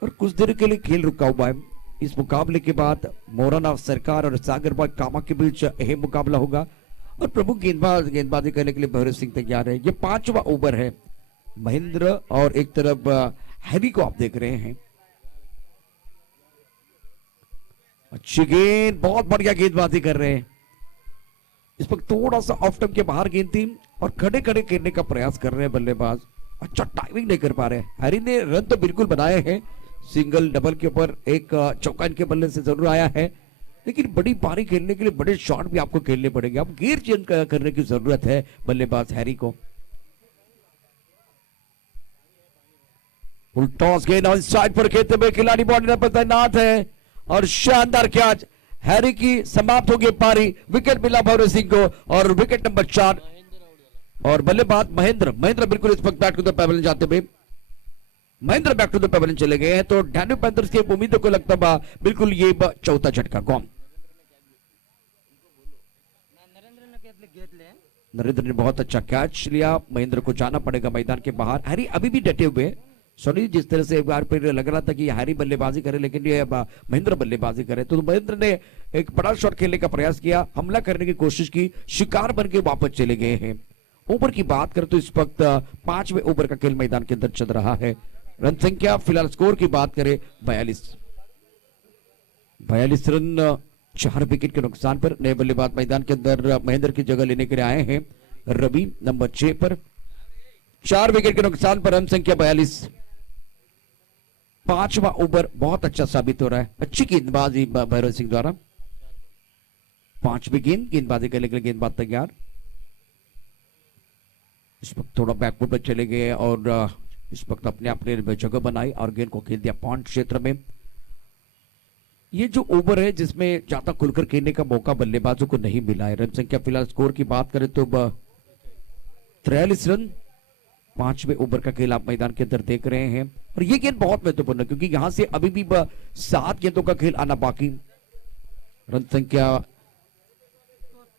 और कुछ देर के लिए खेल रुका हुआ है। इस मुकाबले के बाद मोराना सरकार और सागर बॉय कामा के बीच अहम मुकाबला होगा और प्रमुख गेंदबाजी करने के लिए भैरव सिंह तैयार है। ये 5वां ओवर है। महेंद्र और एक तरफ हैरी को आप देख रहे हैं। अच्छी गेंद, बहुत बढ़िया गेंदबाजी कर रहे हैं। इस वक्त थोड़ा सा ऑफ टर्म के बाहर गेंद थी और खड़े खड़े खेलने का प्रयास कर रहे हैं बल्लेबाज। अच्छा टाइमिंग नहीं कर पा रहे। हैरी ने रन तो बिल्कुल बनाए हैं, सिंगल डबल के ऊपर एक चौका इनके बल्ले से जरूर आया है, लेकिन बड़ी पारी खेलने के लिए बड़े शॉट भी आपको खेलने पड़ेंगे। अब गियर चेंज करने की जरूरत है बल्लेबाज हैरी को। फुल टॉस गेंद ऑन साइड पर खेलते हुए खिलाड़ी बाउंड्री पर तैनात है और शानदार कैच। हैरी की समाप्त हो गई पारी, विकेट मिला भैरव सिंह को और विकेट नंबर 4। और बल्लेबाज महेंद्र बिल्कुल इस वक्त बैक टू द पेवेलियन जाते हुए। Mahendra back to the pavilion चले गए हैं, तो डैन्यू पैंथर्स की उम्मीदों को लगता बा बिल्कुल ये चौथा झटका कौन। नरेंद्र ने बहुत अच्छा कैच लिया। महेंद्र को जाना पड़ेगा मैदान के बाहर। हैरी अभी भी डटे हुए। सॉरी, जिस तरह से एक बार फिर लग रहा था कि हैरी बल्लेबाजी करे लेकिन ये महेंद्र बल्लेबाजी करे, तो महेंद्र ने एक बड़ा शॉट खेलने का प्रयास किया, हमला करने की कोशिश की, शिकार बन के वापस चले गए हैं। ओवर की बात करें तो इस वक्त 5वें ओवर का खेल मैदान के अंदर चल रहा है। रन संख्या फिलहाल स्कोर की बात करें 42 रन 4 विकेट के नुकसान पर। नए बल्लेबाज मैदान के अंदर महेंद्र की जगह लेने के लिए आए हैं रवि नंबर 6 पर। 4 विकेट के नुकसान पर रन संख्या 42। 5वां ओवर बहुत अच्छा साबित हो रहा है। अच्छी गेंदबाजी भैरव सिंह द्वारा। 5वीं गेंदबाजी करने के लिए गेंदबाज तैयार। इस वक्त थोड़ा बैकवर्ड पर चले गए और इस वक्त अपने जगह बनाई और गेंद को खेल दिया पॉइंट क्षेत्र में। ये जो ओवर है जिसमें ज्यादा खुलकर खेलने का मौका बल्लेबाजों को नहीं मिला है। रन संख्या फिलहाल स्कोर की बात करें तो 43 रन। 5वें ओवर का खेल आप मैदान के अंदर देख रहे हैं और ये गेंद बहुत महत्वपूर्ण है क्योंकि यहां से अभी भी 7 गेंदों का खेल आना बाकी। रन संख्या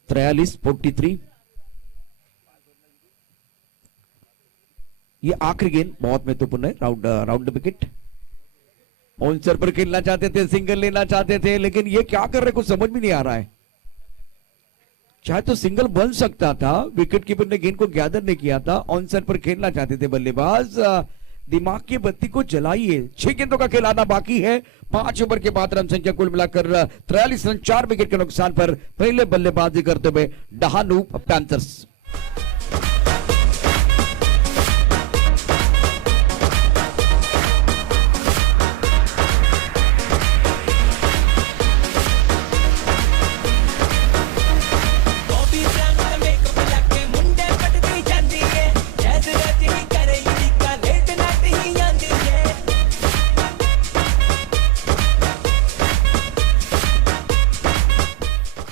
43 ये आखिरी गेंद बहुत महत्वपूर्ण है। Round wicket. ऑनसर पर खेलना चाहते थे, सिंगल लेना चाहते थे, लेकिन ये क्या कर रहे कुछ समझ में नहीं आ रहा है। चाहे तो सिंगल बन सकता था, विकेट कीपर ने गेंद को गैदर नहीं किया था। ऑनसर पर खेलना चाहते थे बल्लेबाज। दिमाग की बत्ती को जलाइए। 6 गेंदों का खेल आना बाकी है। 5 ओवर के बाद रन संख्या कुल मिलाकर 43 रन 4 विकेट के नुकसान पर पहले बल्लेबाजी करते हुए डानू पैंथर्स।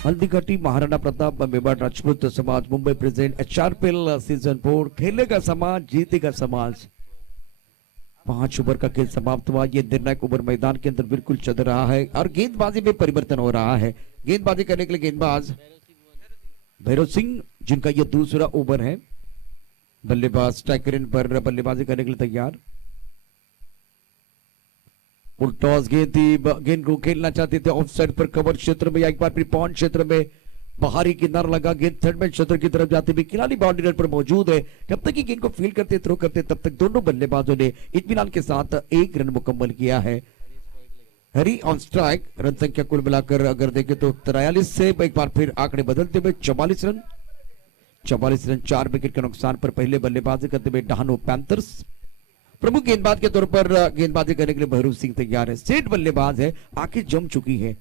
हल्दीघाटी महाराणा प्रताप मेवाड़ राजपूत समाज मुंबई प्रेजेंट एचआरपीएल सीजन 4। खेलेगा समाज जीतेगा समाज। 5 ओवर का खेल समाप्त हुआ। ये निर्णायक ओवर मैदान के अंदर बिल्कुल चल रहा है और गेंदबाजी में परिवर्तन हो रहा है। गेंदबाजी करने के लिए गेंदबाज भैरव सिंह, जिनका ये दूसरा ओवर है। बल्लेबाज स्ट्राइकर इन पर बल्लेबाजी करने के लिए तैयार। टॉस गेंद थी, गेंद को खेलना चाहते थे ऑफ साइड पर कवर क्षेत्र में या एक बार फिर पॉइंट क्षेत्र में बाहरी किनारा लगा। गेंद थर्ड मैन क्षेत्र की तरफ जाते हुए खिलाड़ी बाउंड्री लाइन पर मौजूद है। जब तक कि गेंद को फील्ड करते थ्रो करते तब तक दोनों बल्लेबाजों ने इत्मीनान के साथ 1 रन मुकम्मल किया है। हरी ऑन स्ट्राइक। रन संख्या कुल मिलाकर अगर देखें तो 43 से एक बार फिर आंकड़े बदलते हुए 44 रन। 4 विकेट के नुकसान पर पहले बल्लेबाजी करते हुए डहानू पैंथर्स। प्रमुख गेंदबाज के तौर पर गेंदबाजी करने के लिए भैरव सिंह तैयार है। सेठ बल्लेबाज है, आंखें जम चुकी है।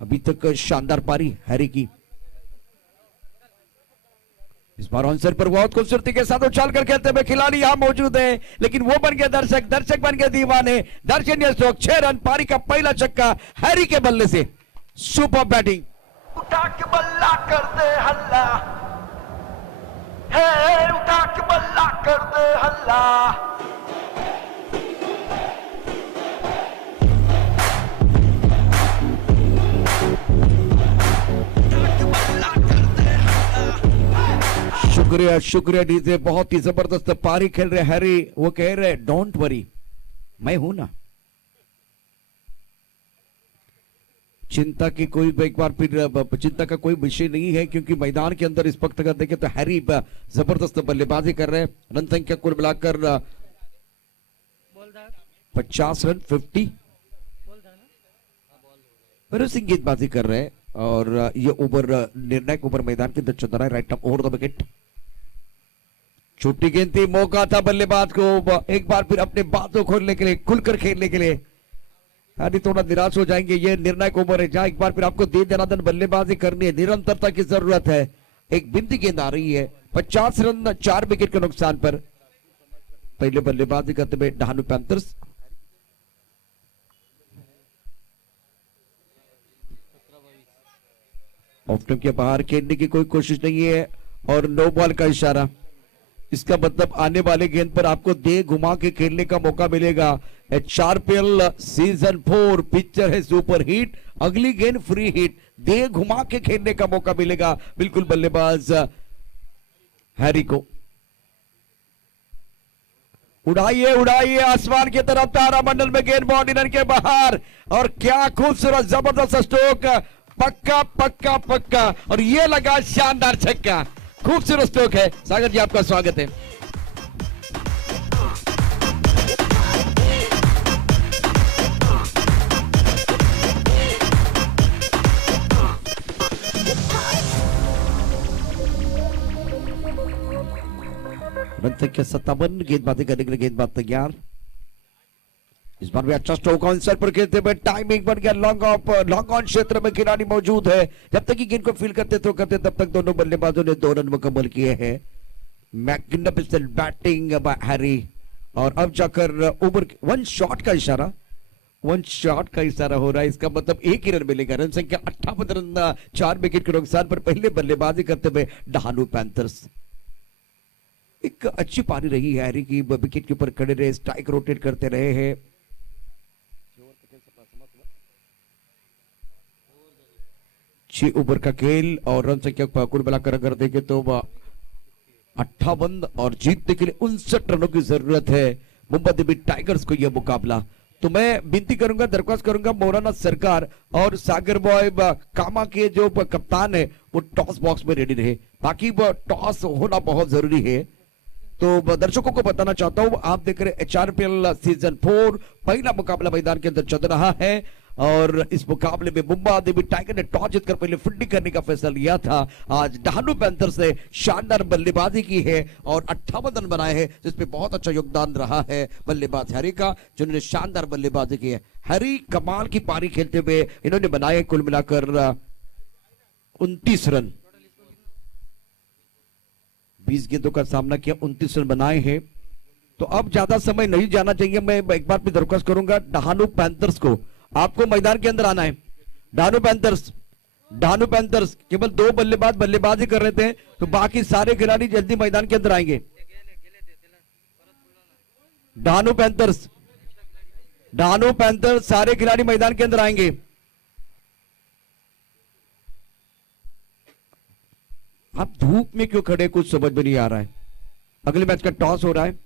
अभी तक शानदार पारी हैरी की। इस बार ऑन साइड पर बहुत खूबसूरती के साथ उछाल कर खेलते हुए खिलाड़ी यहां मौजूद है, लेकिन वो बन गए दर्शक, दर्शक बन गए दीवाने। दर्शनीय स्ट्रोक 6 रन। पारी का पहला छक्का हैरी के बल्ले से। Super batting. उठा के बल्ला कर दे हल्ला, है उठा के बल्ला कर दे हल्ला। शुक्रिया शुक्रिया डीजे, बहुत ही जबरदस्त पारी खेल रहे हैरी। वो कह रहे डोंट वरी, मैं हूं ना। चिंता की कोई एक बार फिर चिंता का कोई विषय नहीं है, क्योंकि मैदान के अंदर इस वक्त अगर देखें तो हैरी जबरदस्त बल्लेबाजी कर रहे हैं। रन संख्या कुल मिलाकर 50 रन 50। भैरव सिंह गेंदबाजी कर रहे हैं और ये ओवर निर्णायक ओवर मैदान के अंदर चल रहा है। Right up over the wicket. छोटी गेंद थी, मौका था बल्लेबाज को एक बार फिर अपने बातों खोलने के लिए, खुलकर खेलने के लिए। यानी थोड़ा निराश हो जाएंगे। ये निर्णायक ओवर है जहां एक बार फिर आपको दे दनादन बल्लेबाजी करनी है, निरंतरता की जरूरत है। एक बिंदी गेंद आ रही है। 50 रन 4 विकेट के नुकसान पर पहले बल्लेबाजी करते हुए डहानू पैंथर्स। ऑफ स्टंप के बाहर खेलने की कोई कोशिश नहीं है और नो बॉल का इशारा। इसका मतलब आने वाले गेंद पर आपको दे घुमा के खेलने का मौका मिलेगा। एचआरपीएल सीजन 4 पिक्चर है सुपर हिट। अगली गेंद फ्री हिट, दे घुमा के खेलने का मौका मिलेगा बिल्कुल बल्लेबाज हैरी को। उड़ाइए उड़ाइए आसमान की तरफ, तारामंडल में गेंद बाउंड्री लाइन के बाहर। और क्या खूबसूरत जबरदस्त स्ट्रोक, पक्का पक्का पक्का, और ये लगा शानदार छक्का। खूबसूरत स्ट्रोक है। सागर जी आपका स्वागत है। रन संख्या 57। गेंदबाजी करने के लिए गेंदबाज तैयार। इस बार भी अच्छा स्ट्रोक ऑन साइड पर खेलते हुए टाइमिंग बन गया। लॉन्ग ऑन क्षेत्र में खिलाड़ी मौजूद है। जब तक कि गेंद को फील्ड करते तो करते तब तक दोनों बल्लेबाजों ने 2 रन मुकम्मल किए हैं। Magnificent batting bye Harry. और अब जाकर ओवर 1 शॉट का इशारा, 1 शॉट का इशारा हो रहा है। इसका मतलब 1 ही रन मिलेगा। रन संख्या 58 रन 4 विकेट के नुकसान पर पहले बल्लेबाजी करते हुए डहानू पैंथर्स। एक अच्छी पारी रही है हैरी की। विकेट के ऊपर खड़े रहे, स्ट्राइक रोटेट करते रहे हैं। 6 ओवर का खेल और रन संख्या कुल मिलाकर अगर देखें तो 58 और जीतने के लिए 59 रनों की जरूरत है मुंबई देवी टाइगर्स को यह मुकाबला। तो मैं विनती करूंगा, दरख्वास्त करूंगा मौलाना सरकार और सागर बॉय कामा के जो कप्तान है वो टॉस बॉक्स में रेडी रहे, ताकि टॉस होना बहुत जरूरी है। तो दर्शकों को बताना चाहता हूं, आप देख रहे एचआरपीएल सीजन 4 पहला मुकाबला मैदान के अंदर चल रहा है और इस मुकाबले में मुंबई देवी टाइगर ने टॉस जीतकर पहले फील्डिंग करने का फैसला लिया था। आज डहानू पैंथर्स ने शानदार बल्लेबाजी की है और 58 रन बनाए हैं, जिसमें बहुत अच्छा योगदान रहा है बल्लेबाज हैरी का, जिन्होंने शानदार बल्लेबाजी की है। हैरी कमाल की पारी खेलते हुए इन्होंने बनाए कुल मिलाकर 29 रन। 20 गेंदों का सामना किया, 29 रन बनाए हैं। तो अब ज्यादा समय नहीं जाना चाहिए। मैं एक बार भी दरख्वास्त करूंगा डहानू पैंथर्स को, आपको मैदान के अंदर आना है। डहानू पैंथर्स केवल 2 बल्लेबाज बल्लेबाजी कर रहे थे, तो बाकी सारे खिलाड़ी जल्दी मैदान के अंदर आएंगे। डानो पैंथर्स सारे खिलाड़ी मैदान के अंदर आएंगे। आप धूप में क्यों खड़े, कुछ समझ में नहीं आ रहा है। अगले मैच का टॉस हो रहा है।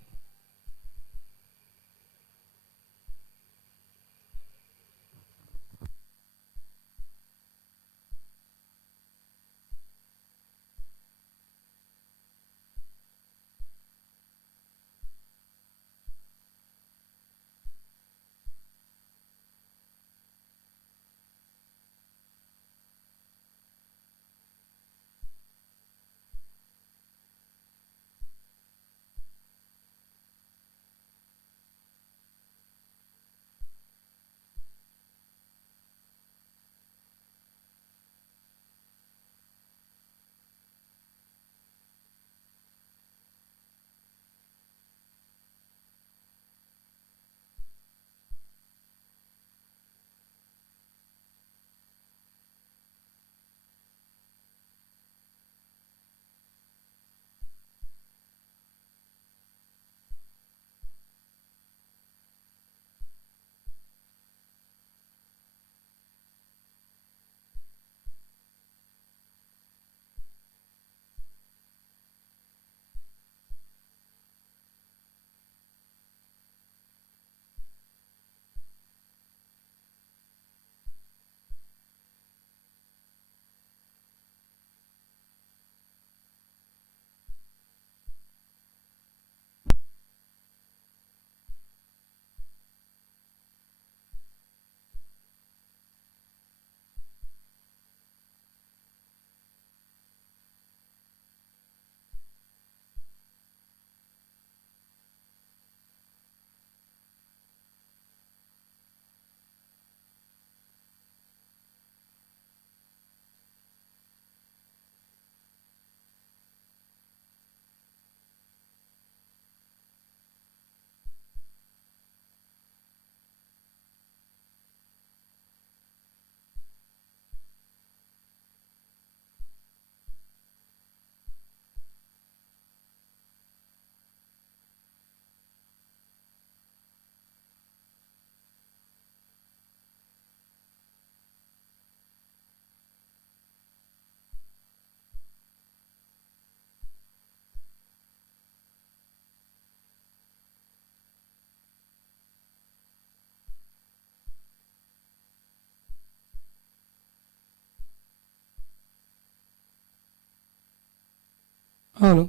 हेलो,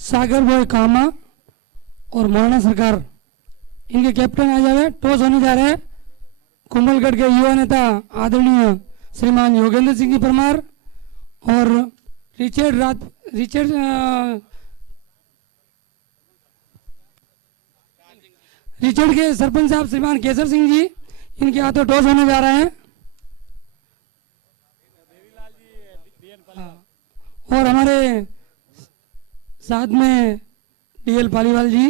सागर बॉय कामा और मोहना सरकार इनके कैप्टन आ जावे। टॉस होने जा रहे हैं। कुंभलगढ़ के युवा नेता आदरणीय श्रीमान योगेंद्र सिंह जी परमार और रिचर्ड के सरपंच साहब श्रीमान केसर सिंह जी, इनके हाथों टॉस होने जा रहे हैं। और हमारे साथ में डीएल पालीवाल जी,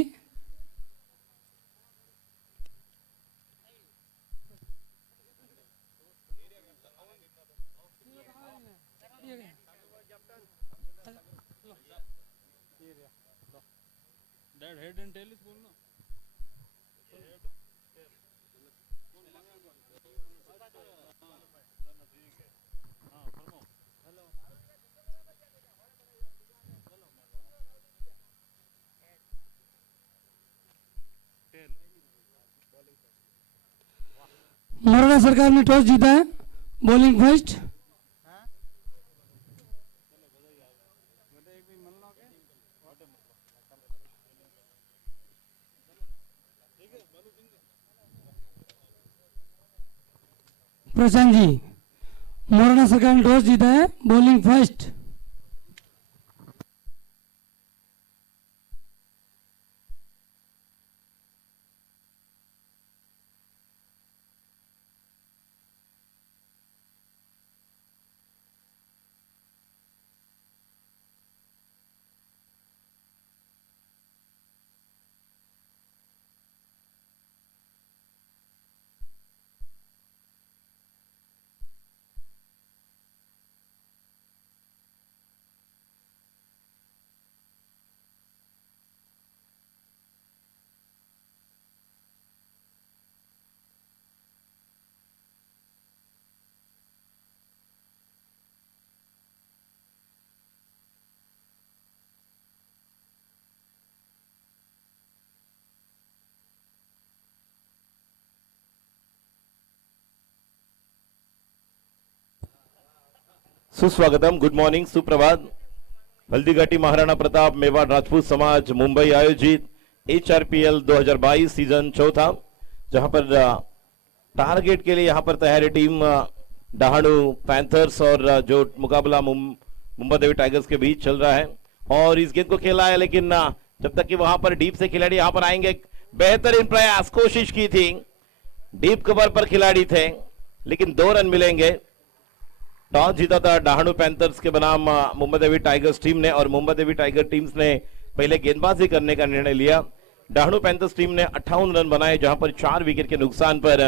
मोरना सरकार ने टॉस जीता है। Bowling first. प्रशांत जी, मोराना सरकार ने टॉस जीता है, बॉलिंग फर्स्ट। सुस्वागतम, गुड मॉर्निंग, सुप्रभात। हल्दीघाटी महाराणा प्रताप मेवाड़ राजपूत समाज मुंबई आयोजित HRPL 2022 सीजन चौथा, जहां पर टारगेट के लिए यहां पर तैयारी टीम डहाणू पैंथर्स और जो मुकाबला मुंबई देवी टाइगर्स के बीच चल रहा है। और इस गेंद को खेला है, लेकिन जब तक कि वहां पर डीप से खिलाड़ी यहां पर आएंगे, बेहतरीन प्रयास, कोशिश की थी, डीप कवर पर खिलाड़ी थे, लेकिन 2 रन मिलेंगे। टॉस जीता था डहाणू पैंथर्स के बनाम मुंबई देवी टाइगर्स टीम ने, और मुंबई देवी टाइगर टीम्स ने पहले गेंदबाजी करने का निर्णय लिया। डहाणू पैंथर्स टीम ने 58 रन बनाए, जहां पर 4 विकेट के नुकसान पर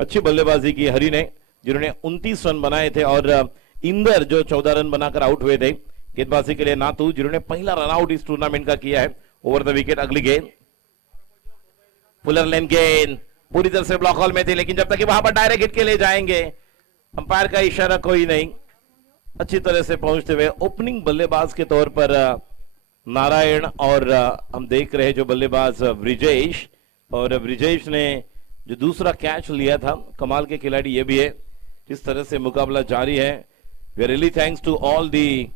अच्छी बल्लेबाजी की हरी ने, जिन्होंने 29 रन बनाए थे, और इंदर जो 14 रन बनाकर आउट हुए थे। गेंदबाजी के लिए नातू, जिन्होंने पहला रन आउट इस टूर्नामेंट का किया है, ओवर द विकेट। अगली गेंद फुलर लेन गेंद पूरी तरह से ब्लॉक हॉल में थी, लेकिन जब तक कि वहां पर डायरेक्ट हिट के लिए जाएंगे, अंपायर का इशारा कोई नहीं। अच्छी तरह से पहुंचते हुए ओपनिंग बल्लेबाज के तौर पर नारायण, और हम देख रहे हैं जो बल्लेबाज ब्रिजेश, और ब्रिजेश ने जो दूसरा कैच लिया था, कमाल के खिलाड़ी ये भी है। जिस तरह से मुकाबला जारी है, we are really thanks to all the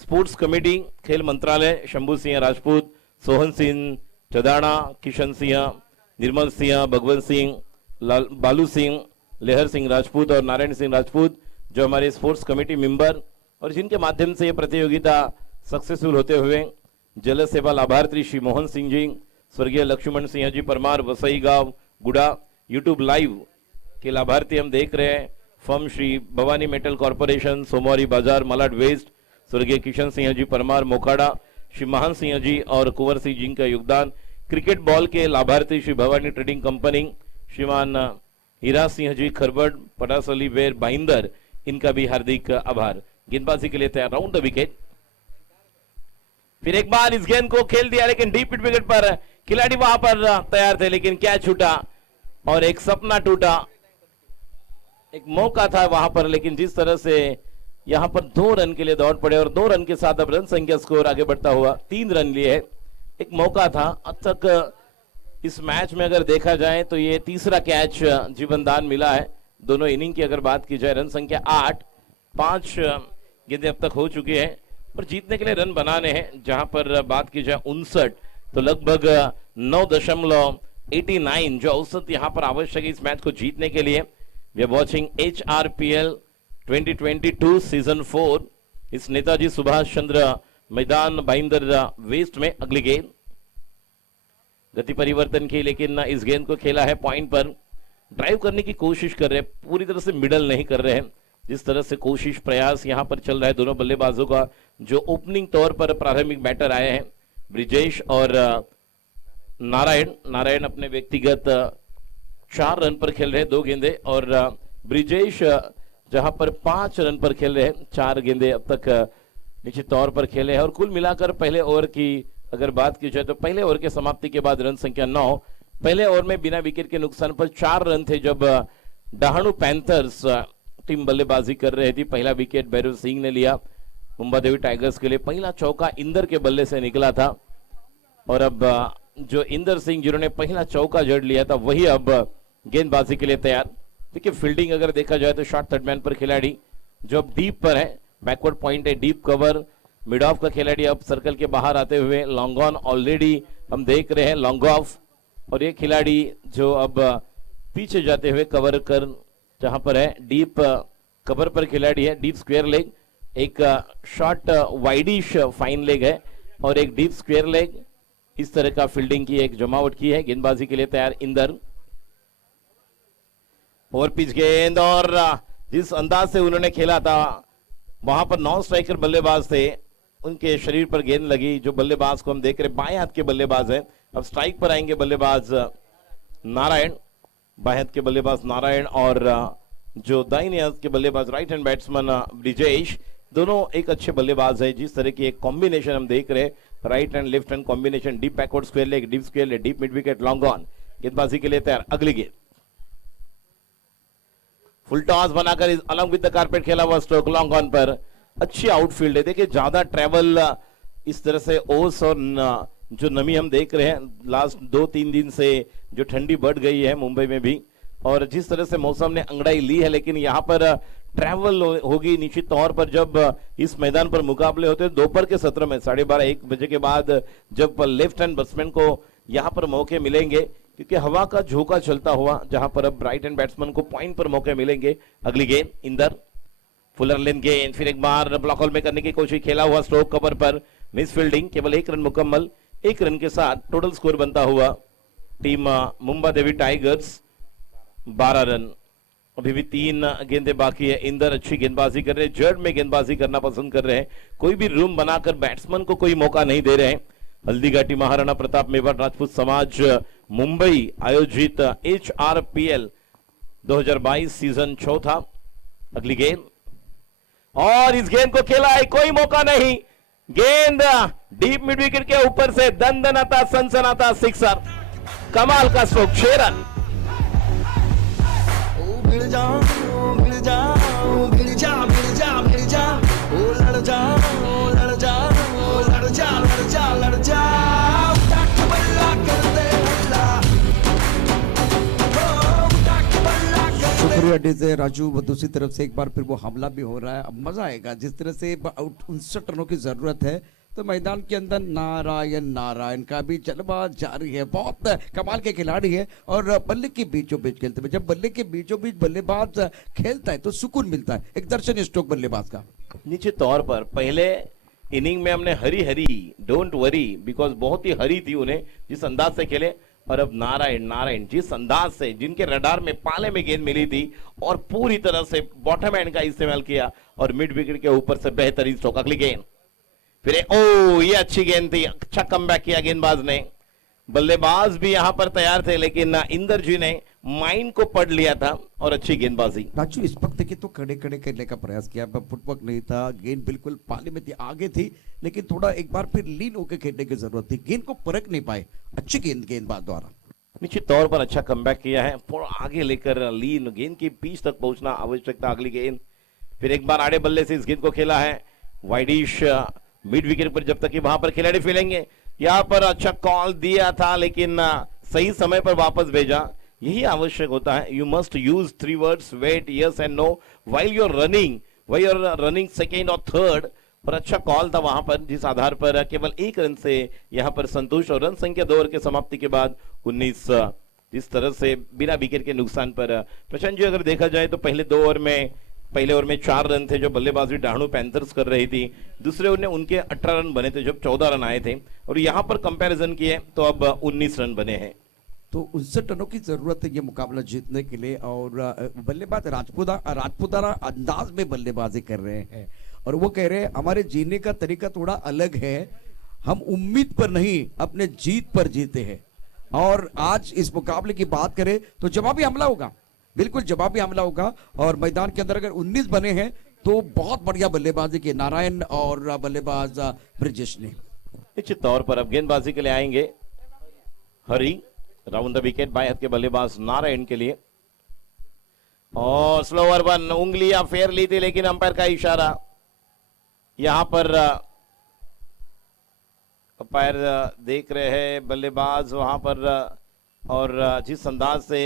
sports committee, खेल मंत्रालय, शंभू सिंह राजपूत, सोहन सिंह चदाना, किशन सिंह, निर्मल सिंह, भगवंत सिंह, बालू सिंह, लेहर सिंह राजपूत और नारायण सिंह राजपूत, जो हमारे स्पोर्ट्स कमेटी मेंबर, और जिनके माध्यम से ये प्रतियोगिता सक्सेसफुल होते हुए जल सेवा लाभार्थी श्री मोहन सिंह जी, स्वर्गीय लक्ष्मण सिंह जी परमार, वसई गांव गुड़ा, यूट्यूब लाइव के लाभार्थी हम देख रहे हैं। Firm Shri Bhavani metal corporation, सोमवारी बाजार, मलाड वेस्ट, स्वर्गीय किशन सिंह जी परमार, मोखाड़ा, श्री महान सिंह जी और कुंवर सिंह जी का योगदान। क्रिकेट बॉल के लाभार्थी श्री भवानी ट्रेडिंग कंपनी, श्रीमान हीरा सिंह जी खरबड़, पटासली वेर, भाईंदर, इनका भी हार्दिक आभार। गेंदबाजी के लिए तैयार, राउंड द विकेट। फिर एक बार इस गेंद को खेल दिया, लेकिन डीप हिट विकेट पर खिलाड़ी वहां पर तैयार थे, लेकिन क्या छूटा और एक सपना टूटा। एक मौका था वहां पर, लेकिन जिस तरह से यहां पर 2 रन के लिए दौड़ पड़े, और 2 रन के साथ अब रन संख्या स्कोर आगे बढ़ता हुआ 3 रन लिए है। एक मौका था। अब तक इस मैच में अगर देखा जाए तो ये तीसरा कैच जीवनदान मिला है। दोनों इनिंग की अगर बात की जाए, रन संख्या 8, 5 गेंदें अब तक हो चुकी है, पर जीतने के लिए रन बनाने हैं। जहां पर बात की जाए 59, तो लगभग 9.89 जो औसत यहां पर आवश्यक है इस मैच को जीतने के लिए। We are watching HRPL 2022 season 4 इस नेताजी सुभाष चंद्र मैदान भाईंदर वेस्ट में। अगली गेंद गति परिवर्तन की, लेकिन इस गेंद को खेला है पॉइंट पर। ड्राइव करने की कोशिश कर रहे हैं, पूरी तरह से मिडल नहीं कर रहे हैं। जिस तरह से कोशिश प्रयास यहां पर चल रहा है दोनों बल्लेबाजों का, जो ओपनिंग तौर पर प्रारंभिक बैटर आए हैं, ब्रिजेश और नारायण अपने व्यक्तिगत 4 रन पर खेल रहे हैं, 2 गेंदे, और ब्रिजेश जहां पर 5 रन पर खेल रहे हैं, 4 गेंदे अब तक निश्चित तौर पर खेले हैं। और कुल मिलाकर पहले ओवर की अगर बात की जाए तो पहले ओवर के समाप्ति के बाद रन संख्या 9। पहले ओवर में बिना विकेट के नुकसान पर 4 रन थे जब डहाणू पैंथर्स टीम बल्लेबाजी कर रही थी। पहला विकेट भैरव सिंह ने लिया मुंबई देवी टाइगर्स के लिए। पहला चौका इंदर के बल्ले से निकला था, और अब जो इंदर सिंह जिन्होंने पहला चौका जड़ लिया था, वही अब गेंदबाजी के लिए तैयार। देखिए फील्डिंग अगर देखा जाए तो शॉर्ट थर्ड मैन पर खिलाड़ी जो अब डीप पर है, बैकवर्ड पॉइंट है, डीप कवर, मिड ऑफ का खिलाड़ी अब सर्कल के बाहर आते हुए, लॉन्ग ऑन ऑलरेडी हम देख रहे हैं, लॉन्ग ऑफ, और ये खिलाड़ी जो अब पीछे जाते हुए कवर कर जहां पर है डीप कवर पर खिलाड़ी है, डीप स्क्वायर लेग, एक शॉर्ट वाइडिश फाइन लेग है और एक डीप स्क्वायर लेग। इस तरह का फील्डिंग की एक जमावट की है। गेंदबाजी के लिए तैयार इंदर, ओवर पिच गेंद और जिस अंदाज से उन्होंने खेला था वहां पर 9 स्ट्राइकर बल्लेबाज थे, उनके शरीर पर गेंद लगी। जो बल्लेबाज को हम देख रहे बाएं हाथ के बल्लेबाज हैं। अब स्ट्राइक पर आएंगे बल्लेबाज नारायण, बाएं हाथ के बल्लेबाज नारायण और जो दाहिने हाथ के बल्लेबाज राइट हैंड बैट्समैन ब्रिजेश, दोनों एक अच्छे बल्लेबाज है। जिस तरह की एक कॉम्बिनेशन हम देख रहे हैं, right and left hand combination, deep backward square leg, deep square leg, deep mid wicket, long on. गेंदबाजी के लिए तैयार, अगली गेंद फुल टॉस बनाकर अलॉन्ग विद द कारपेट खेला हुआ स्ट्रोक लॉन्ग ऑन पर। अच्छी आउटफील्ड है। देखिए ज्यादा ट्रेवल इस तरह से ओस और जो नमी हम देख रहे हैं लास्ट 2-3 दिन से, जो ठंडी बढ़ गई है मुंबई में भी, और जिस तरह से मौसम ने अंगड़ाई ली है, लेकिन यहाँ पर ट्रैवल होगी निश्चित तौर पर। जब इस मैदान पर मुकाबले होते हैं दोपहर के सत्र में 12:30-1 बजे के बाद, जब लेफ्ट हैंड बैट्समैन को यहाँ पर मौके मिलेंगे, क्योंकि हवा का झोंका चलता हुआ जहां पर अब राइट हैंड बैट्समैन को पॉइंट पर मौके मिलेंगे। अगली गेंद इंदर, फुलर लेन गेंद, फिर एक बार ब्लॉक होल में करने की कोशिश, खेला हुआ स्ट्रोक कवर पर, मिस फील्डिंग, केवल 1 रन मुकम्मल। 1 रन के साथ टोटल स्कोर बनता हुआ team Mumba Devi tigers 12 run. अभी भी 3 गेंदें बाकी है। इंदर अच्छी गेंदबाजी कर रहे हैं, जड़ में गेंदबाजी करना पसंद कर रहे हैं, कोई भी रूम बनाकर बैट्समैन को कोई मौका नहीं दे रहे हैं। हल्दीघाटी महाराणा प्रताप मेवाड़ राजपूत समाज मुंबई आयोजित HRPL 2022 सीजन 4। अगली गेंद और इस गेंद को खेला है, कोई मौका नहीं। गेंद डीप मिड विकेट के ऊपर से दंदनाता सनसनाता सिक्सर, कमाल का स्ट्रोक, 6 रन। भिड़ जा भिड़ जा भिड़ जा भिड़ जा भिड़ जा, ओ लड़ जा ओ लड़ जा ओ लड़ जा लड़ जा लड़ जा, टक बल्ला कर दे हल्ला, ओ टक बल्ला कर दे। शुक्रिया डीजे राजू। वो दूसरी तरफ से एक बार फिर वो हमला भी हो रहा है। अब मजा आएगा जिस तरह से 59 रनों की जरूरत है, तो मैदान के अंदर नारायण नारायण का भी जलवा जारी है। बहुत कमाल के खिलाड़ी है और बल्ले के बीचों बीच खेलते हैं। जब बल्ले के बीचों बीच बल्लेबाज खेलता है तो सुकून मिलता है, एक दर्शनीय स्ट्रोक बल्लेबाज का। निश्चित तौर पर पहले इनिंग में हमने Hari Hari don't worry, because बहुत ही हरी थी उन्हें जिस अंदाज से खेले, और अब नारायण नारायण जिस अंदाज से, जिनके रडार में पाले में गेंद मिली थी और पूरी तरह से बॉटम एंड का इस्तेमाल किया और मिड विकेट के ऊपर से बेहतरीन स्ट्रोक। अगली गेंद फिर ये अच्छी गेंद थी, अच्छा कमबैक किया गेंदबाज ने। बल्लेबाज भी यहां पर तैयार थे, लेकिन इंदर जी ने माइंड को पढ़ लिया था और अच्छी गेंदबाजी। राजू इस वक्त देखिए तो खड़े खड़े करने का प्रयास किया, फुटवर्क नहीं था, गेंद बिल्कुल पाले में थी, आगे थी, लेकिन थोड़ा एक बार फिर लीन होकर खेलने की जरूरत थी, गेंद को परख नहीं पाए। अच्छी गेंदबाज द्वारा निश्चित तौर पर अच्छा कमबैक किया है, थोड़ा आगे लेकर लीन गेंद की पिच तक पहुंचना आवश्यक था। अगली गेंद फिर एक बार आड़े बल्ले से इस गेंद को खेला है, वाइडिश मिड विकेट पर, जब तक कि वहां पर खिलाड़ी फैलेंगे। यहां पर अच्छा कॉल दिया था, लेकिन सही समय पर वापस भेजा, यही आवश्यक होता है। You must use 3 words, wait, yes and no, while you are running second और थर्ड। और अच्छा कॉल था वहां पर, जिस आधार पर केवल 1 रन से यहां पर संतुष्ट, और रन संख्या 2 ओवर के समाप्ति के बाद 19। जिस तरह से बिना विकेट के नुकसान पर प्रशांत जी अगर देखा जाए तो पहले ओवर में 4 रन थे जो बल्लेबाजी डाहणु पैंथर्स कर रही थी, दूसरे ओवर में उनके 18 रन बने थे जब 14 रन आए थे, और यहां पर कंपैरिजन किए तो अब 19 रन बने हैं। तो 59 रनों की जरूरत है ये मुकाबला जीतने के लिए, और बल्लेबाज राजपूताना अंदाज में बल्लेबाजी कर रहे हैं, और वो कह रहे हैं हमारे जीने का तरीका थोड़ा अलग है, हम उम्मीद पर नहीं अपने जीत पर जीते हैं। और आज इस मुकाबले की बात करें तो जवाबी हमला होगा, बिल्कुल जवाबी हमला होगा, और मैदान के अंदर अगर 19 बने हैं तो बहुत बढ़िया बल्लेबाजी की नारायण और बल्लेबाज ब्रिजेश ने। निश्चित तौर पर अब गेंदबाजी के लिए आएंगे हरी, राउंड द विकेट बाएं हाथ के बल्लेबाज नारायण के लिए, और स्लोअर 1, उंगलियां फेर ली थी लेकिन अंपायर का इशारा, यहां पर अंपायर देख रहे हैं बल्लेबाज वहां पर, और जिस अंदाज से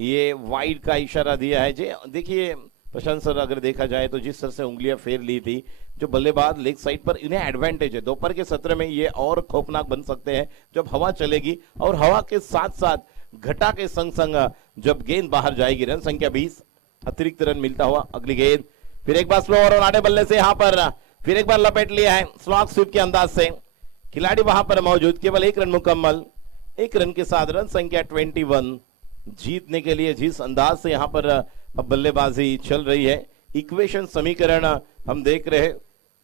ये वाइड का इशारा दिया है। जी देखिए प्रशांत सर, अगर देखा जाए तो जिस तरह से उंगलियां फेर ली थी जो बल्लेबाज लेग साइड पर, इन्हें एडवांटेज है। दोपहर के सत्र में ये और खौफनाक बन सकते हैं जब हवा चलेगी, और हवा के साथ साथ घटा के संग संग जब गेंद बाहर जाएगी। रन संख्या 20। अतिरिक्त रन मिलता हुआ। अगली गेंद फिर एक बार स्लो और आड़े बल्ले से यहाँ पर फिर एक बार लपेट लिया है स्लॉग स्वीप के अंदाज से। खिलाड़ी वहां पर मौजूद, केवल एक रन मुकम्मल, एक रन के साथ रन संख्या 21 जीतने के लिए जिस अंदाज से यहाँ पर अब बल्लेबाजी चल रही है। इक्वेशन समीकरण हम देख रहे हैं।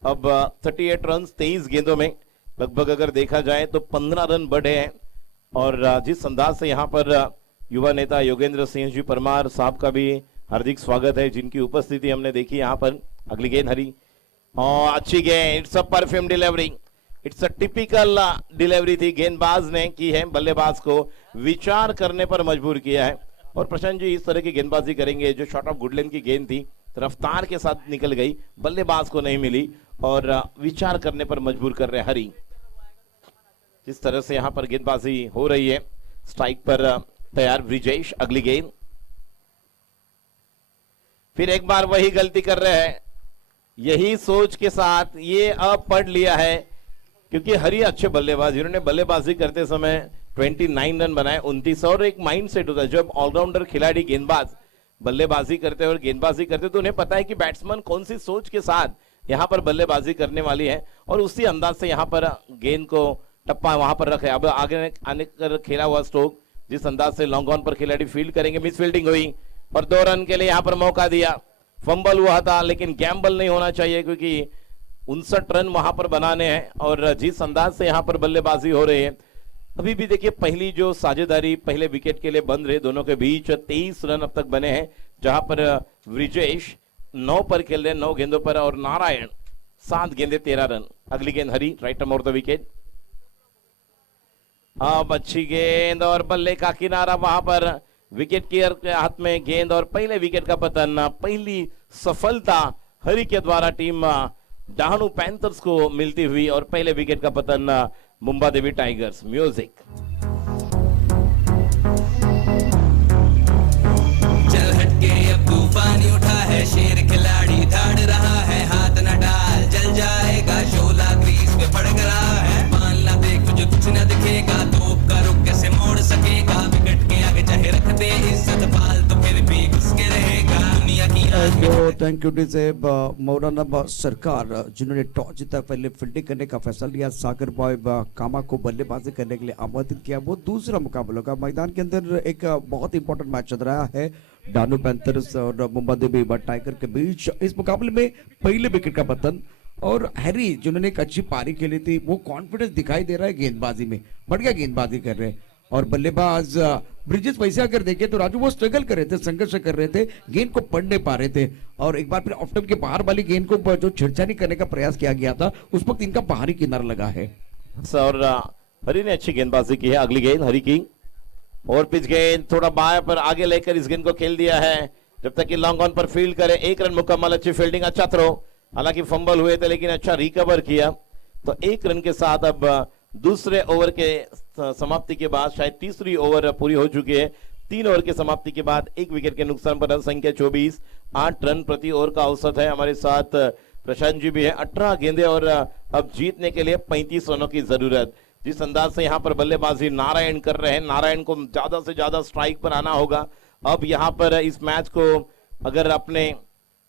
अब 38 रन 23 गेंदों में लगभग अगर देखा जाए तो 15 रन बढ़े हैं। और जिस अंदाज से यहाँ पर युवा नेता योगेंद्र सिंह जी परमार साहब का भी हार्दिक स्वागत है, जिनकी उपस्थिति हमने देखी यहाँ पर। अगली गेंद हरी और अच्छी गेंद, it's a perfume delivery, it's a typical delivery थी, गेंदबाज ने की है, बल्लेबाज को विचार करने पर मजबूर किया है। और प्रशांत जी इस तरह की गेंदबाजी करेंगे, जो शॉट ऑफ गुडलैंड की गेंद थी रफ्तार के साथ निकल गई, बल्लेबाज को नहीं मिली और विचार करने पर मजबूर कर रहे हरी। जिस तरह से यहाँ पर गेंदबाजी हो रही है, स्ट्राइक पर तैयार ब्रिजेश। अगली गेंद फिर एक बार वही गलती कर रहे हैं, यही सोच के साथ ये अब पढ़ लिया है, क्योंकि हरी अच्छे बल्लेबाज, इन्होंने बल्लेबाजी करते समय 29 रन बनाए 29। और एक माइंड सेट होता है जब ऑलराउंडर खिलाड़ी गेंदबाज बल्लेबाजी करते हैं और गेंदबाजी करते तो उन्हें पता है कि बैट्समैन कौन सी सोच के साथ यहाँ पर बल्लेबाजी करने वाली है, और उसी अंदाज से यहाँ पर गेंद को टप्पा वहां पर रखे। अब आगे आने कर खेला हुआ स्ट्रोक, जिस अंदाज से लॉन्ग ऑन पर खिलाड़ी फील्ड करेंगे, मिस फील्डिंग हुई और 2 रन के लिए यहाँ पर मौका दिया। फंबल हुआ था, लेकिन गैम्बल नहीं होना चाहिए, क्योंकि 59 रन वहां पर बनाने हैं। और जिस अंदाज से यहाँ पर बल्लेबाजी हो रही है, अभी भी देखिए पहली जो साझेदारी पहले विकेट के लिए बंद रहे दोनों के बीच, 23 रन अब तक बने हैं, जहां पर ब्रिजेश 9 पर खेल रहे, 9 गेंदों पर, और नारायण 7 गेंदे 13 रन। अगली गेंद Hari, right arm over the wicket. अब अच्छी गेंद और बल्ले का किनारा, वहां पर विकेट कीपर के हाथ में गेंद और पहले विकेट का पतन। पहली सफलता हरी के द्वारा टीम डहाणू पैंथर्स को मिलती हुई, और पहले विकेट का पतन मुंबा देवी टाइगर्स। म्यूजिक चल हटके अब तूफानी उठा है, शेर खिलाड़ी धाड़ रहा है, हाथ न डाल जल जाएगा, शोला ग्रीस पे पड़ गया है, मान ला देख तुझे कुछ न दिखेगा, तोप का रुख कैसे मोड़ सकेगा, विकेट के आगे चाहे रख दे इज्जत पाल तो फिर भी घुस के रहेगा दुनिया की। थैंक यू डी साहब। मौलाना सरकार जिन्होंने टॉस जीता, पहले फील्डिंग करने का फैसला लिया, सागर बॉय कामा को बल्लेबाजी करने के लिए आमंत्रित किया। वो दूसरा मुकाबला का मैदान के अंदर एक बहुत इंपॉर्टेंट मैच चल रहा है डहाणू पैंथर्स और मुंबा देवी टाइगर के बीच। इस मुकाबले में पहले विकेट का पतन, और हैरी जिन्होंने एक अच्छी पारी खेली थी, वो कॉन्फिडेंस दिखाई दे रहा है गेंदबाजी में, बढ़िया गेंदबाजी कर रहे हैं। और बल्लेबाज ब्रिजेश वैसे अगर देखें तो राजू वो स्ट्रगल कर रहे थे, संघर्ष कर रहे थे, गेंद को पढ़ नहीं पा रहे थे, और एक बार फिर ऑफ स्टंप के बाहर वाली गेंद को जो छेड़छाड़ी करने का प्रयास किया गया था, उस वक्त इनका बाहरी किनारा लगा है। और हरी ने अच्छी गेंदबाजी की है। अगली गेंद हरी की और पिच गेंद, थोड़ा बाएं पर आगे लेकर इस गेंद को खेल दिया है, जब तक कि लॉन्ग ऑन पर फील्ड करे। 1 रन मुकम्मल, अच्छी फील्डिंग, अच्छा थ्रो, हालांकि फंबल हुए थे लेकिन अच्छा रिकवर किया। तो 1 रन के साथ अब दूसरे ओवर के समाप्ति के बाद, शायद तीसरी ओवर पूरी हो चुकी है, 3 ओवर के समाप्ति के बाद 1 विकेट के नुकसान पर रन संख्या 24, 8 रन प्रति ओवर का औसत है। हमारे साथ प्रशांत जी भी है। 18 गेंदे और अब जीतने के लिए 35 रनों की जरूरत। जिस अंदाज से यहाँ पर बल्लेबाजी नारायण कर रहे हैं, नारायण को ज्यादा से ज्यादा स्ट्राइक पर आना होगा। अब यहाँ पर इस मैच को अगर अपने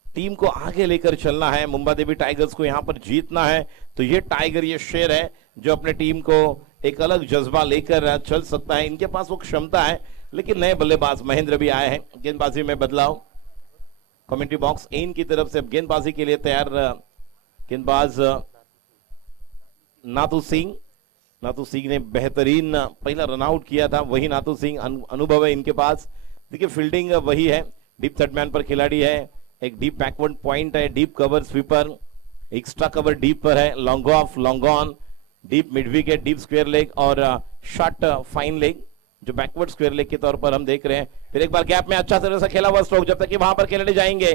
टीम को आगे लेकर चलना है, मुंबा देवी टाइगर्स को यहाँ पर जीतना है, तो ये टाइगर, ये शेर है जो अपने टीम को एक अलग जज्बा लेकर चल सकता है। इनके पास वो क्षमता है, लेकिन नए बल्लेबाज महेंद्र भी आए हैं। गेंदबाजी में बदलाव, कमेंट्री बॉक्स इन की तरफ से गेंदबाजी के लिए तैयार गेंदबाज नाथू सिंह। नाथू सिंह ने बेहतरीन पहला रनआउट किया था, वही नाथू सिंह, अनुभव है इनके पास। देखिए फील्डिंग वही है, डीप थर्ड मैन पर खिलाड़ी है, एक डीप बैकवर्ड पॉइंट है, deep cover sweeper, extra cover deep पर है, long off, long on, deep mid wicket, deep square leg और शॉर्ट फाइन लेग, जो बैकवर्ड स्क्वायर लेग के तौर पर हम देख रहे हैं। फिर एक बार गैप में अच्छा तरह से खेला हुआ स्ट्रोक, जब तक कि वहां पर खिलाड़ी जाएंगे।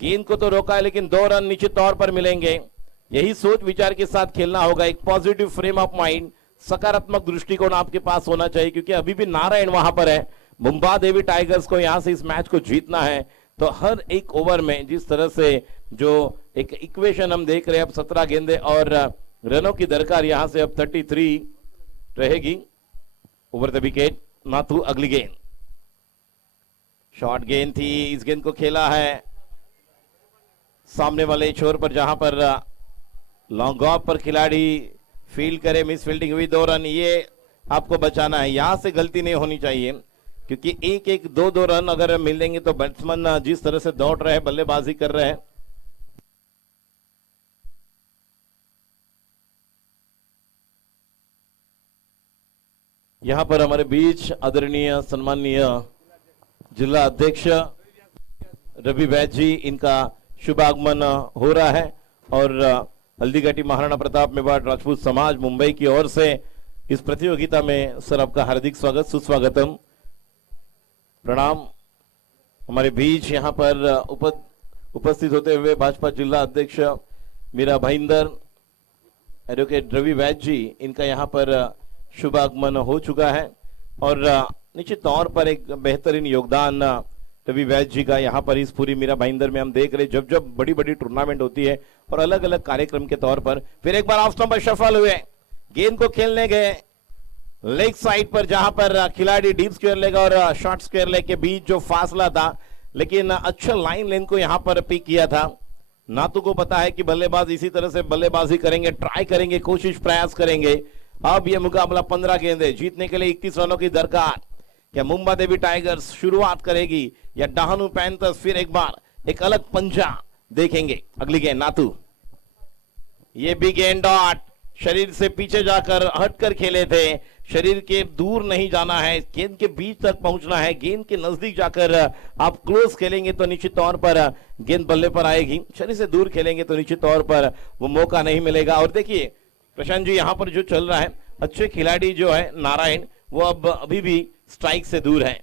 गेंद को तो रोका है, लेकिन 2 रन निश्चित तौर पर मिलेंगे। यही सोच विचार के साथ खेलना होगा, एक पॉजिटिव फ्रेम ऑफ माइंड, सकारात्मक दृष्टिकोण आपके पास होना चाहिए, क्योंकि अभी भी नारायण वहां पर है। मुंबा देवी टाइगर्स को यहां से इस मैच को जीतना है, तो हर एक ओवर में जिस तरह से जो एक इक्वेशन हम देख रहे हैं, अब 17 गेंदे और रनों की दरकार यहां से अब 33 रहेगी। Over the wicket Nathu. अगली गेंद शॉर्ट गेंद थी, इस गेंद को खेला है सामने वाले छोर पर, जहां पर लॉन्ग ऑफ पर खिलाड़ी फील्ड करे, मिस फील्डिंग हुई, 2 रन। ये आपको बचाना है, यहां से गलती नहीं होनी चाहिए, क्योंकि 1-1 2-2 रन अगर मिलेंगे तो बैट्समैन जिस तरह से दौड़ रहे हैं, बल्लेबाजी कर रहे हैं, यहां पर हमारे बीच आदरणीय सम्माननीय जिला अध्यक्ष रवि वैद्य जी, इनका शुभ आगमन हो रहा है और हल्दीघाटी महाराणा प्रताप मेवाड़ राजपूत समाज मुंबई की ओर से इस प्रतियोगिता में सर आपका हार्दिक स्वागत, सुस्वागतम, प्रणाम। हमारे बीच यहां पर उपस्थित होते हुए भाजपा जिला अध्यक्ष मीरा भाईंदर, एडवोकेट रवि वैद्य जी, इनका यहां पर शुभ आगमन हो चुका है और निश्चित तौर पर एक बेहतरीन योगदान रवि वैद्य जी का यहाँ पर इस पूरी मीरा भाईंदर में हम देख रहे, जब जब बड़ी बड़ी टूर्नामेंट होती है और अलग अलग कार्यक्रम के तौर पर। फिर एक बार ऑफ स्टंप पर सफल हुए, गेंद को खेलने गए लेग साइड पर, जहां पर खिलाड़ी डीप स्क्वायर लेग और शॉर्ट स्क्वायर लेग के बीच जो फासला था, लेकिन अच्छा लाइन लेंथ को यहां पर पिक किया था। नातू को पता है कि बल्लेबाज इसी तरह से बल्लेबाजी करेंगे, ट्राई करेंगे, कोशिश प्रयास करेंगे। अब यह मुकाबला 15 गेंदे जीतने के लिए 31 रनों की दरकार। क्या मुंबा देवी टाइगर्स शुरुआत करेगी या डहानू पैंथर्स फिर एक बार एक अलग पंजा देखेंगे? अगली गेंद नातू, ये भी गेंद डॉट, शरीर से पीछे जाकर हटकर खेले थे, शरीर के दूर नहीं जाना है, गेंद के बीच तक पहुंचना है। गेंद के नजदीक जाकर आप क्लोज खेलेंगे तो निश्चित तौर पर गेंद बल्ले पर आएगी, शरीर से दूर खेलेंगे तो निश्चित तौर पर वो मौका नहीं मिलेगा। और देखिए प्रशांत जी, यहां पर जो चल रहा है, अच्छे खिलाड़ी जो है नारायण, वो अब अभी भी स्ट्राइक से दूर है।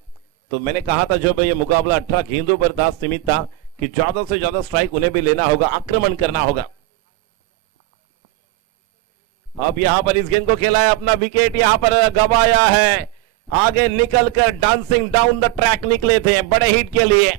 तो मैंने कहा था जब ये मुकाबला 18 गेंदों पर था, सीमित था, कि ज्यादा से ज्यादा स्ट्राइक उन्हें भी लेना होगा, आक्रमण करना होगा। अब यहां पर इस गेंद को खेला है, अपना विकेट यहां पर गवाया है, आगे निकलकर डांसिंग डाउन द ट्रैक निकले थे बड़े हिट के लिए,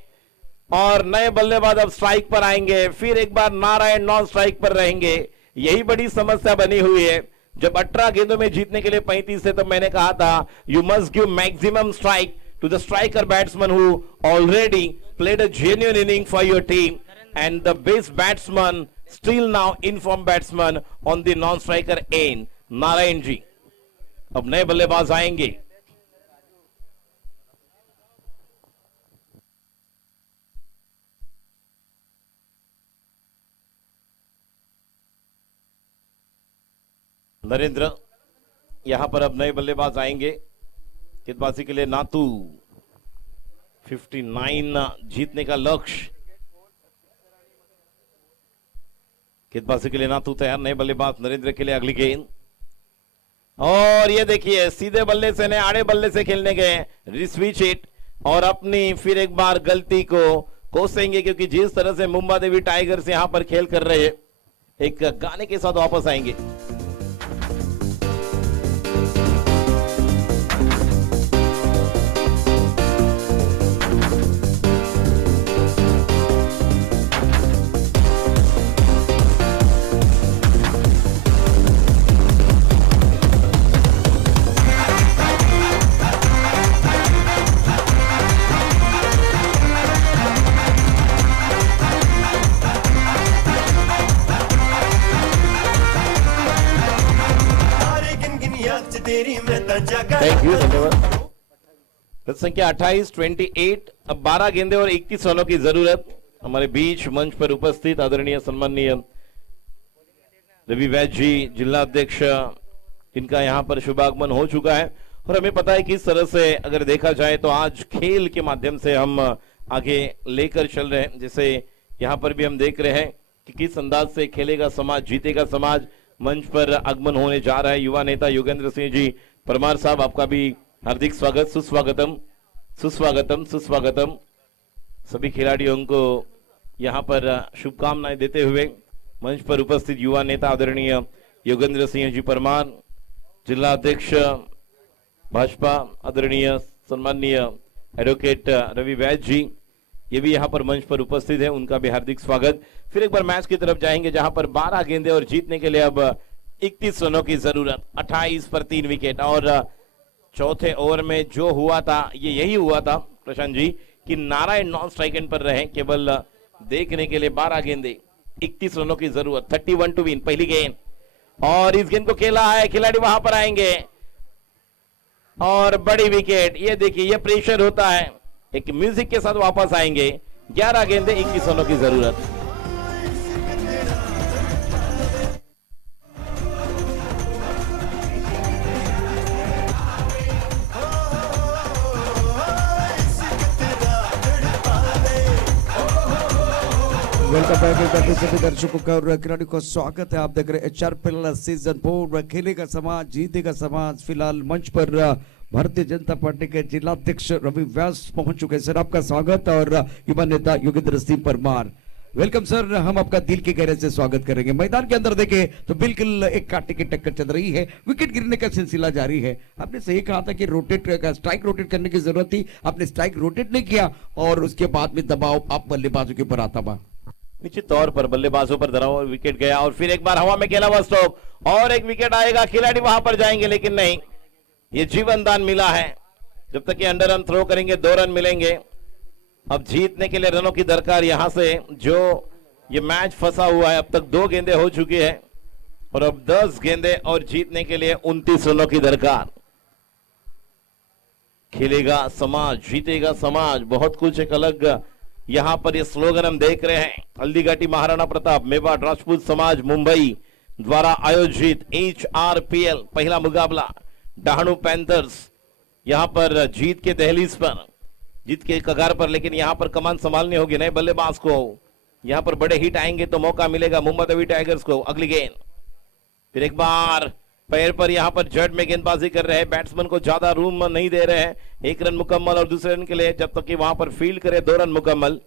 और नए बल्लेबाज अब स्ट्राइक पर आएंगे। फिर एक बार नारायण नॉन स्ट्राइक पर रहेंगे। यही बड़ी समस्या बनी हुई है। जब 18 गेंदों में जीतने के लिए 35 है, तब मैंने कहा था you must give maximum strike to the striker batsman who already played a genuine inning for your team, and the best batsman still now informed batsman on the non-striker end, Narayan ji. अब नए बल्लेबाज आएंगे। नरेंद्र, यहां पर अब नए बल्लेबाज आएंगे गेंदबाजी के लिए। नातू 59 जीतने का लक्ष्य, गेंदबाजी के लिए नातू तैयार, नए बल्लेबाज नरेंद्र के लिए अगली गेंद। और ये देखिए सीधे बल्ले से ने आड़े बल्ले से खेलने गए, रिस्विच इट, और अपनी फिर एक बार गलती को कोसेंगे, क्योंकि जिस तरह से मुंबा देवी टाइगर्स यहां पर खेल कर रहे हैं, एक गाने के साथ वापस आएंगे। थैंक यू, धन्यवाद। संख्या 28, 28, अब 12 गेंदे और 31 रनों की जरूरत। हमारे बीच मंच पर उपस्थित आदरणीय सम्माननीय रवि वैद्य जी, जिला अध्यक्ष, इनका यहां पर शुभागमन हो चुका है। और हमें पता है कि इस तरह से अगर देखा जाए तो आज खेल के माध्यम से हम आगे लेकर चल रहे हैं। जैसे यहां पर भी हम देख रहे हैं कि किस अंदाज से खेलेगा समाज, जीतेगा समाज। मंच पर आगमन होने जा रहा है युवा नेता योगेंद्र सिंह जी परमार साहब, आपका भी हार्दिक स्वागत, सुस्वागतम, सुस्वागतम, सुस्वागतम। सभी खिलाड़ियों को यहां पर शुभकामनाएं देते हुए मंच पर उपस्थित युवा नेता आदरणीय योगेंद्र सिंह जी परमार, जिला अध्यक्ष भाजपा आदरणीय सम्माननीय एडवोकेट रवि वैद्य जी, ये भी यहां पर मंच पर उपस्थित है, उनका भी हार्दिक स्वागत। फिर एक बार मैच की तरफ जाएंगे जहां पर 12 गेंदे और जीतने के लिए अब 31 रनों की जरूरत, 28 पर 3 विकेट। और चौथे ओवर में जो हुआ था, ये यही हुआ था प्रशांत जी, कि नारायण नॉन स्ट्राइक एंड पर रहे, केवल देखने के लिए 12 गेंदे, 31 रनों की जरूरत, 31 टू विन। पहली गेंद और इस गेंद को खेला है, खिलाड़ी वहां पर आएंगे और बड़ी विकेट। ये देखिए, ये प्रेशर होता है, एक म्यूजिक के साथ वापस आएंगे। 11 गेंदे, 21 रनों की जरूरत। वेलकम बैक सभी दर्शकों का और खिलाड़ी को स्वागत है। आप देख रहे हैं HRPL सीजन 4 खेलेगा समाज जीतेगा समाज। फिलहाल मंच पर भारतीय जनता पार्टी के जिलाध्यक्ष रवि व्यास पहुंच चुके हैं। सर आपका स्वागत और युवा नेता योगेंद्र सिंह परमार, वेलकम सर। हम आपका दिल के गहरे से स्वागत करेंगे। मैदान के अंदर देखें तो बिल्कुल एक कांटे की टक्कर चल रही है, विकेट गिरने का सिलसिला जारी है। आपने सही कहा था कि स्ट्राइक रोटेट करने की जरूरत थी, आपने स्ट्राइक रोटेट नहीं किया और उसके बाद में दबाव आप बल्लेबाजों के ऊपर आता हुआ। निश्चित तौर पर बल्लेबाजों पर धरा हुआ विकेट गया और फिर एक बार हवा में खेला हुआ स्ट्रोक और एक विकेट आएगा। खिलाड़ी वहां पर जाएंगे लेकिन नहीं, ये जीवन दान मिला है। जब तक ये अंडर रन थ्रो करेंगे 2 रन मिलेंगे। अब जीतने के लिए रनों की दरकार यहां से, जो ये मैच फंसा हुआ है। अब तक 2 गेंदे हो चुकी है और अब 10 गेंदे और जीतने के लिए 29 रनों की दरकार। खेलेगा समाज जीतेगा समाज, बहुत कुछ एक अलग यहां पर ये स्लोगन हम देख रहे हैं। हल्दीघाटी महाराणा प्रताप मेवाड़ राजपूत समाज मुंबई द्वारा आयोजित HRPL पहला मुकाबला डहाणू पैंथर्स यहां पर जीत के दहलीज पर, जीत के कगार पर, लेकिन यहां पर कमान संभालनी होगी नए बल्लेबाज को। यहां पर बड़े हिट आएंगे तो मौका मिलेगा मुंबई देवी टाइगर्स को। अगली गेंद फिर एक बार पैर पर यहां पर जड़ में गेंदबाजी कर रहे हैं, बैट्समैन को ज्यादा रूम नहीं दे रहे हैं। 1 रन मुकम्मल और दूसरे रन के लिए जब तक कि वहां पर फील्ड करे 2 रन मुकम्मल।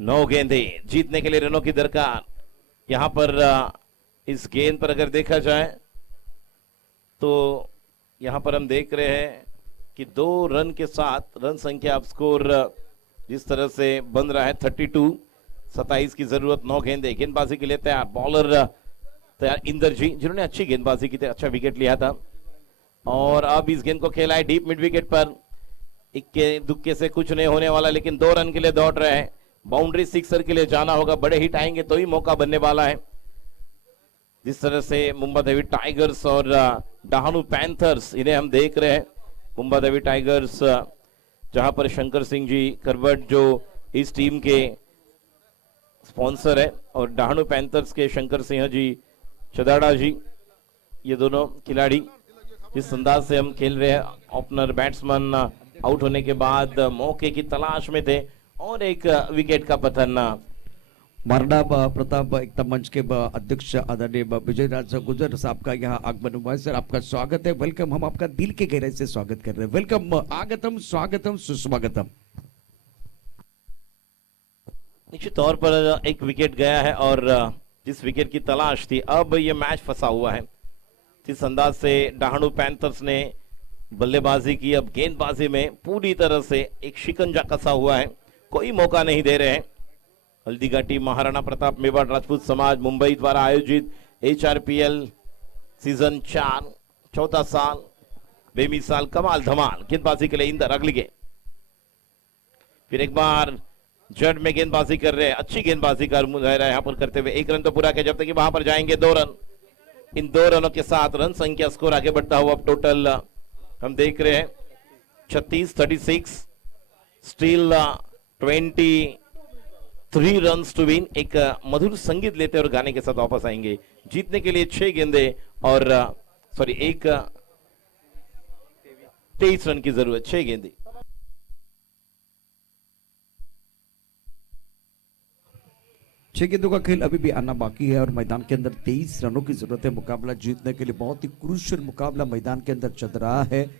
9 गेंदे, जीतने के लिए रनों की दरकार। यहां पर इस गेंद पर अगर देखा जाए तो यहां पर हम देख रहे हैं कि 2 रन के साथ रन संख्या अब स्कोर जिस तरह से बन रहा है 32, 27 की जरूरत। 9 गेंदे, गेंदबाजी के लिए तैयार, बॉलर तैयार इंदर जी, जिन्होंने अच्छी गेंदबाजी की थी, अच्छा विकेट लिया था। और अब इस गेंद को खेला है डीप मिड विकेट पर। इक्के दुक्के से कुछ नहीं होने वाला, लेकिन 2 रन के लिए दौड़ रहे हैं। बाउंड्री सिक्सर के लिए जाना होगा, बड़े हिट आएंगे तो ही मौका बनने वाला है। जिस तरह से मुंबई देवी टाइगर्स और डहाणू पैंथर्स इन्हें हम देख रहे हैं। मुंबई देवी टाइगर्स जहां पर शंकर सिंह जी करवट जो इस टीम के स्पॉन्सर है और डहाणू पैंथर्स के शंकर सिंह जी चदाड़ा जी, ये दोनों खिलाड़ी जिस अंदाज से हम खेल रहे हैं, ओपनर बैट्समैन आउट होने के बाद मौके की तलाश में थे और एक विकेट का पतन। महाराणा प्रताप एकता मंच के अध्यक्ष आदरणीय विजय राज गुजर साहब का यहाँ आगमन हुआ है। सर आपका स्वागत है, वेलकम। हम आपका दिल के गहराई से स्वागत कर रहे हैं। वेलकम, आगतम, स्वागतम, सुस्वागतम। निश्चित तौर पर एक विकेट गया है और जिस विकेट की तलाश थी, अब ये मैच फंसा हुआ है। जिस अंदाज से डहाणू पैंथर्स ने बल्लेबाजी की, अब गेंदबाजी में पूरी तरह से एक शिकंजा कसा हुआ है, कोई मौका नहीं दे रहे हैं। हल्दीघाटी महाराणा प्रताप मेवाड़ राजपूत समाज मुंबई द्वारा आयोजित HRPL सीजन 4 चौथा साल, बेमिसाल कमाल धमाल। गेंदबाजी के लिए इंदर, अगली गेंद फिर एक बार जड़ में गेंदबाजी कर रहे हैं, अच्छी गेंदबाजी का मुजाहिरा यहां पर करते हुए 1 रन तो पूरा किया, जब तक कि वहां पर जाएंगे 2 रन। इन 2 रनों के साथ रन संख्या स्कोर आगे बढ़ता हुआ अब टोटल हम देख रहे हैं 36, 36 स्टिल 23 रन्स टू विन। एक मधुर संगीत लेते और गाने के साथ वापस आएंगे। जीतने के लिए 6 गेंदे और 23 रन की जरूरत, 6 गेंदे। छह गेंदों का खेल अभी भी आना बाकी है और मैदान के अंदर 23 रनों की जरूरत है मुकाबला जीतने के लिए। बहुत ही क्रूशियल मुकाबला मैदान के अंदर चल रहा है,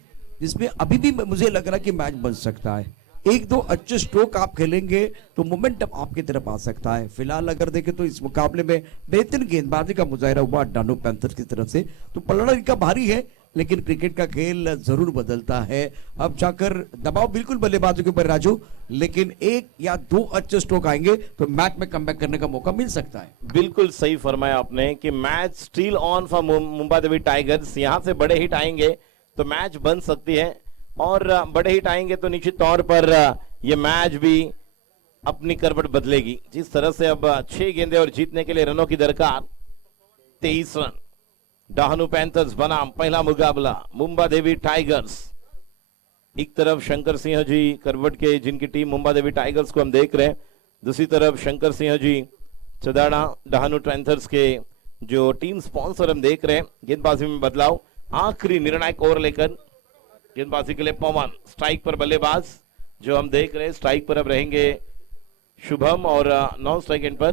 जिसमें अभी भी मुझे लग रहा है कि मैच बन सकता है। 1-2 अच्छे स्ट्रोक आप खेलेंगे तो मोमेंटम आपकी तरफ आ सकता है। फिलहाल अगर देखें तो इस मुकाबले में बेहतरीन गेंदबाजी का मुजाहिरा हुआ डहाणू पैंथर्स की तरफ से। तो पलड़ा इनका भारी है, लेकिन क्रिकेट का खेल जरूर बदलता है। अब जाकर दबाव बिल्कुल बल्लेबाजों के ऊपर राजू, लेकिन 1 या 2 अच्छे स्ट्रोक आएंगे तो मैच में कमबैक करने का मौका मिल सकता है। बिल्कुल सही फरमाया आपने कि match still on for Mumbai Devi tigers. यहां से बड़े हिट आएंगे तो मैच बन सकती है और बड़े हिट आएंगे तो निश्चित तौर पर ये मैच भी अपनी करवट बदलेगी। जिस तरह से अब 6 गेंदे और जीतने के लिए रनों की दरकार, 23 रन। डहाणू पैंथर्स बनाम पहला मुकाबला मुंबा देवी टाइगर्स। एक तरफ शंकर सिंह जी करवट के, जिनकी टीम मुंबा देवी टाइगर्स को हम देख रहे हैं, दूसरी तरफ शंकर सिंह जी चदाड़ा डहाणू पैंथर्स के जो टीम स्पॉन्सर हम देख रहे हैं। गेंदबाजी में बदलाव, आखिरी निर्णायक ओवर लेकर गेंदबाजी के लिए पवन, स्ट्राइक पर बल्लेबाज जो हम देख रहे हैं, स्ट्राइक पर अब रहेंगे शुभम और नॉन स्ट्राइक एंड पर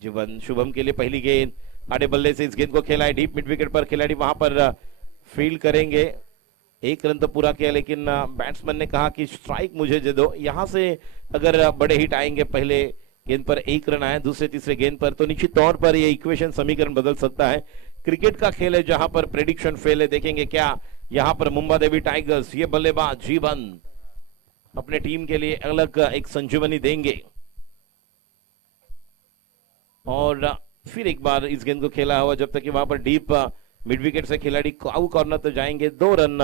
जीवन। शुभम के लिए पहली गेंद, आड़े बल्ले से इस गेंद को खेला है डीप मिड विकेट पर, खिलाड़ी वहां पर फील्ड करेंगे। 1 रन तो पूरा किया, लेकिन बैट्समैन ने कहा कि स्ट्राइक मुझे दे दो। यहां से अगर बड़े हिट आएंगे, पहले गेंद पर 1 रन आए, दूसरे तीसरे गेंद पर, तो निश्चित तौर पर यह इक्वेशन समीकरण बदल सकता है। क्रिकेट का खेल है जहां पर प्रेडिक्शन फेल है। देखेंगे क्या यहां पर मुंबा देवी टाइगर्स, ये बल्लेबाज जीवन अपने टीम के लिए अलग एक संजीवनी देंगे। और फिर एक बार इस गेंद को खेला हुआ, जब तक कि वहां पर डीप मिड विकेट से खिलाड़ी आउट कॉर्नर तो जाएंगे। 2 रन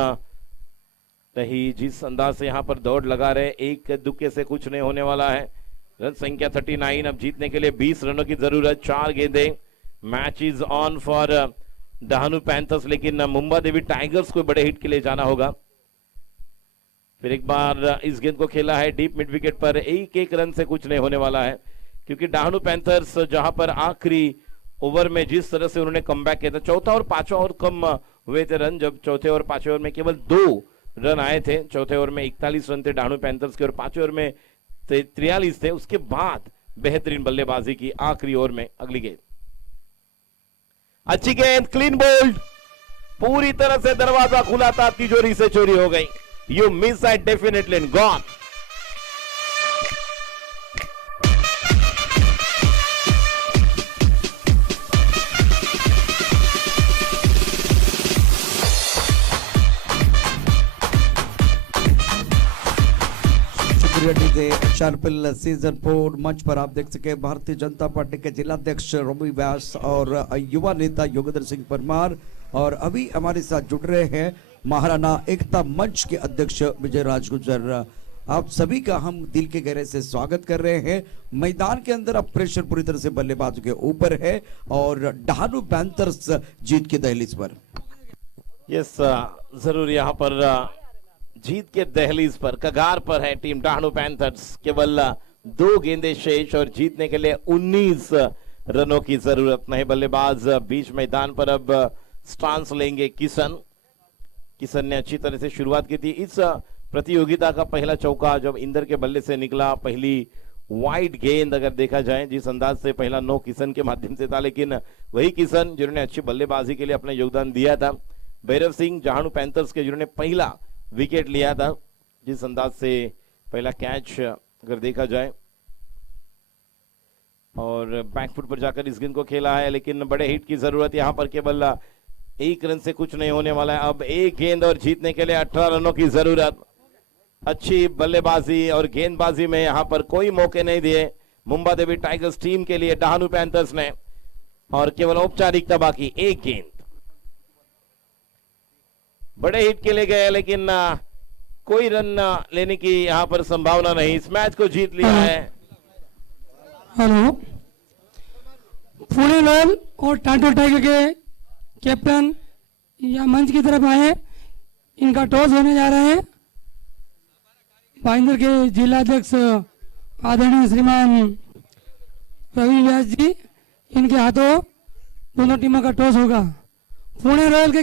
नहीं, जिस अंदाज से यहां पर दौड़ लगा रहे, एक दुक्के से कुछ नहीं होने वाला है। रन संख्या 39, अब जीतने के लिए 20 रनों की जरूरत, 4 गेंदे। Match is on for Dahanu panthers, लेकिन मुंबा देवी टाइगर्स को बड़े हिट के लिए जाना होगा। फिर एक बार इस गेंद को खेला है डीप मिड विकेट पर, 1 रन से कुछ नहीं होने वाला है, क्योंकि डहाणू पैंथर्स जहां पर आखिरी ओवर में जिस तरह से उन्होंने कमबैक किया था, चौथा और पांचवा ओवर कम हुए थे रन, जब चौथे और पांचवें ओवर में केवल 2 रन आए थे। चौथे ओवर में 41 रन थे डहाणू पैंथर्स के और पांचवें ओवर में 43 थे। उसके बाद बेहतरीन बल्लेबाजी की आखिरी ओवर में। अगली गेंद, अच्छी गेंद, क्लीन बोल्ड, पूरी तरह से दरवाजा खुला था, तिजोरी से चोरी हो गई। You miss it definitely and gone. शार्पिल सीजन 4 मंच पर आप देख सके भारतीय जनता पार्टी के जिलाध्यक्ष रवि व्यास और युवा नेता योगेंद्र सिंह परमार, और अभी हमारे साथ जुड़ रहे हैं महाराणा एकता मंच के अध्यक्ष विजय राज गुर्जर। आप सभी का हम दिल के गहरे से स्वागत कर रहे हैं। मैदान के अंदर अब प्रेशर पूरी तरह से बल्लेबाजों के ऊपर है और डहाणू पैंथर्स जीत की दहलीज पर। यस, जरूर यहाँ पर जीत के दहलीज पर, कगार पर है टीम डहाणू पैंथर्स। केवल 2 गेंदे शेष और जीतने के लिए 19 रनों की जरूरत नहीं। बल्लेबाज बीच मैदान पर अब स्टांस लेंगे किशन। किशन ने अच्छी तरह से शुरुआत की थी। इस प्रतियोगिता का पहला चौका जब इंदर के बल्ले से निकला, पहली वाइड गेंद अगर देखा जाए, जिस अंदाज से पहला 9 किशन के माध्यम से था, लेकिन वही किशन जिन्होंने अच्छी बल्लेबाजी के लिए अपना योगदान दिया था। भैरव सिंह डहाणू पैंथर्स के, जिन्होंने पहला विकेट लिया था, जिस अंदाज से पहला कैच अगर देखा जाए, और बैकफुट पर जाकर इस गेंद को खेला है, लेकिन बड़े हिट की जरूरत यहां पर। केवल 1 रन से कुछ नहीं होने वाला है। अब 1 गेंद और जीतने के लिए 18 रनों की जरूरत। अच्छी बल्लेबाजी और गेंदबाजी में यहां पर कोई मौके नहीं दिए मुंबा देवी टाइगर्स टीम के लिए डहाणू पैंथर्स ने, और केवल औपचारिकता बाकी। 1 गेंद, बड़े हिट के लिए गए, लेकिन कोई रन लेने की यहां पर संभावना नहीं। इस मैच को जीत लिया है। हेलो, पुणे लाल और टाटो टाइगर के कैप्टन या मंच की तरफ आए। इनका टॉस होने जा रहा है। भाईंदर के जिलाध्यक्ष आदरणीय श्रीमान रवि व्यास जी, इनके हाथों दोनों टीमों का टॉस होगा। पुणे रॉयल के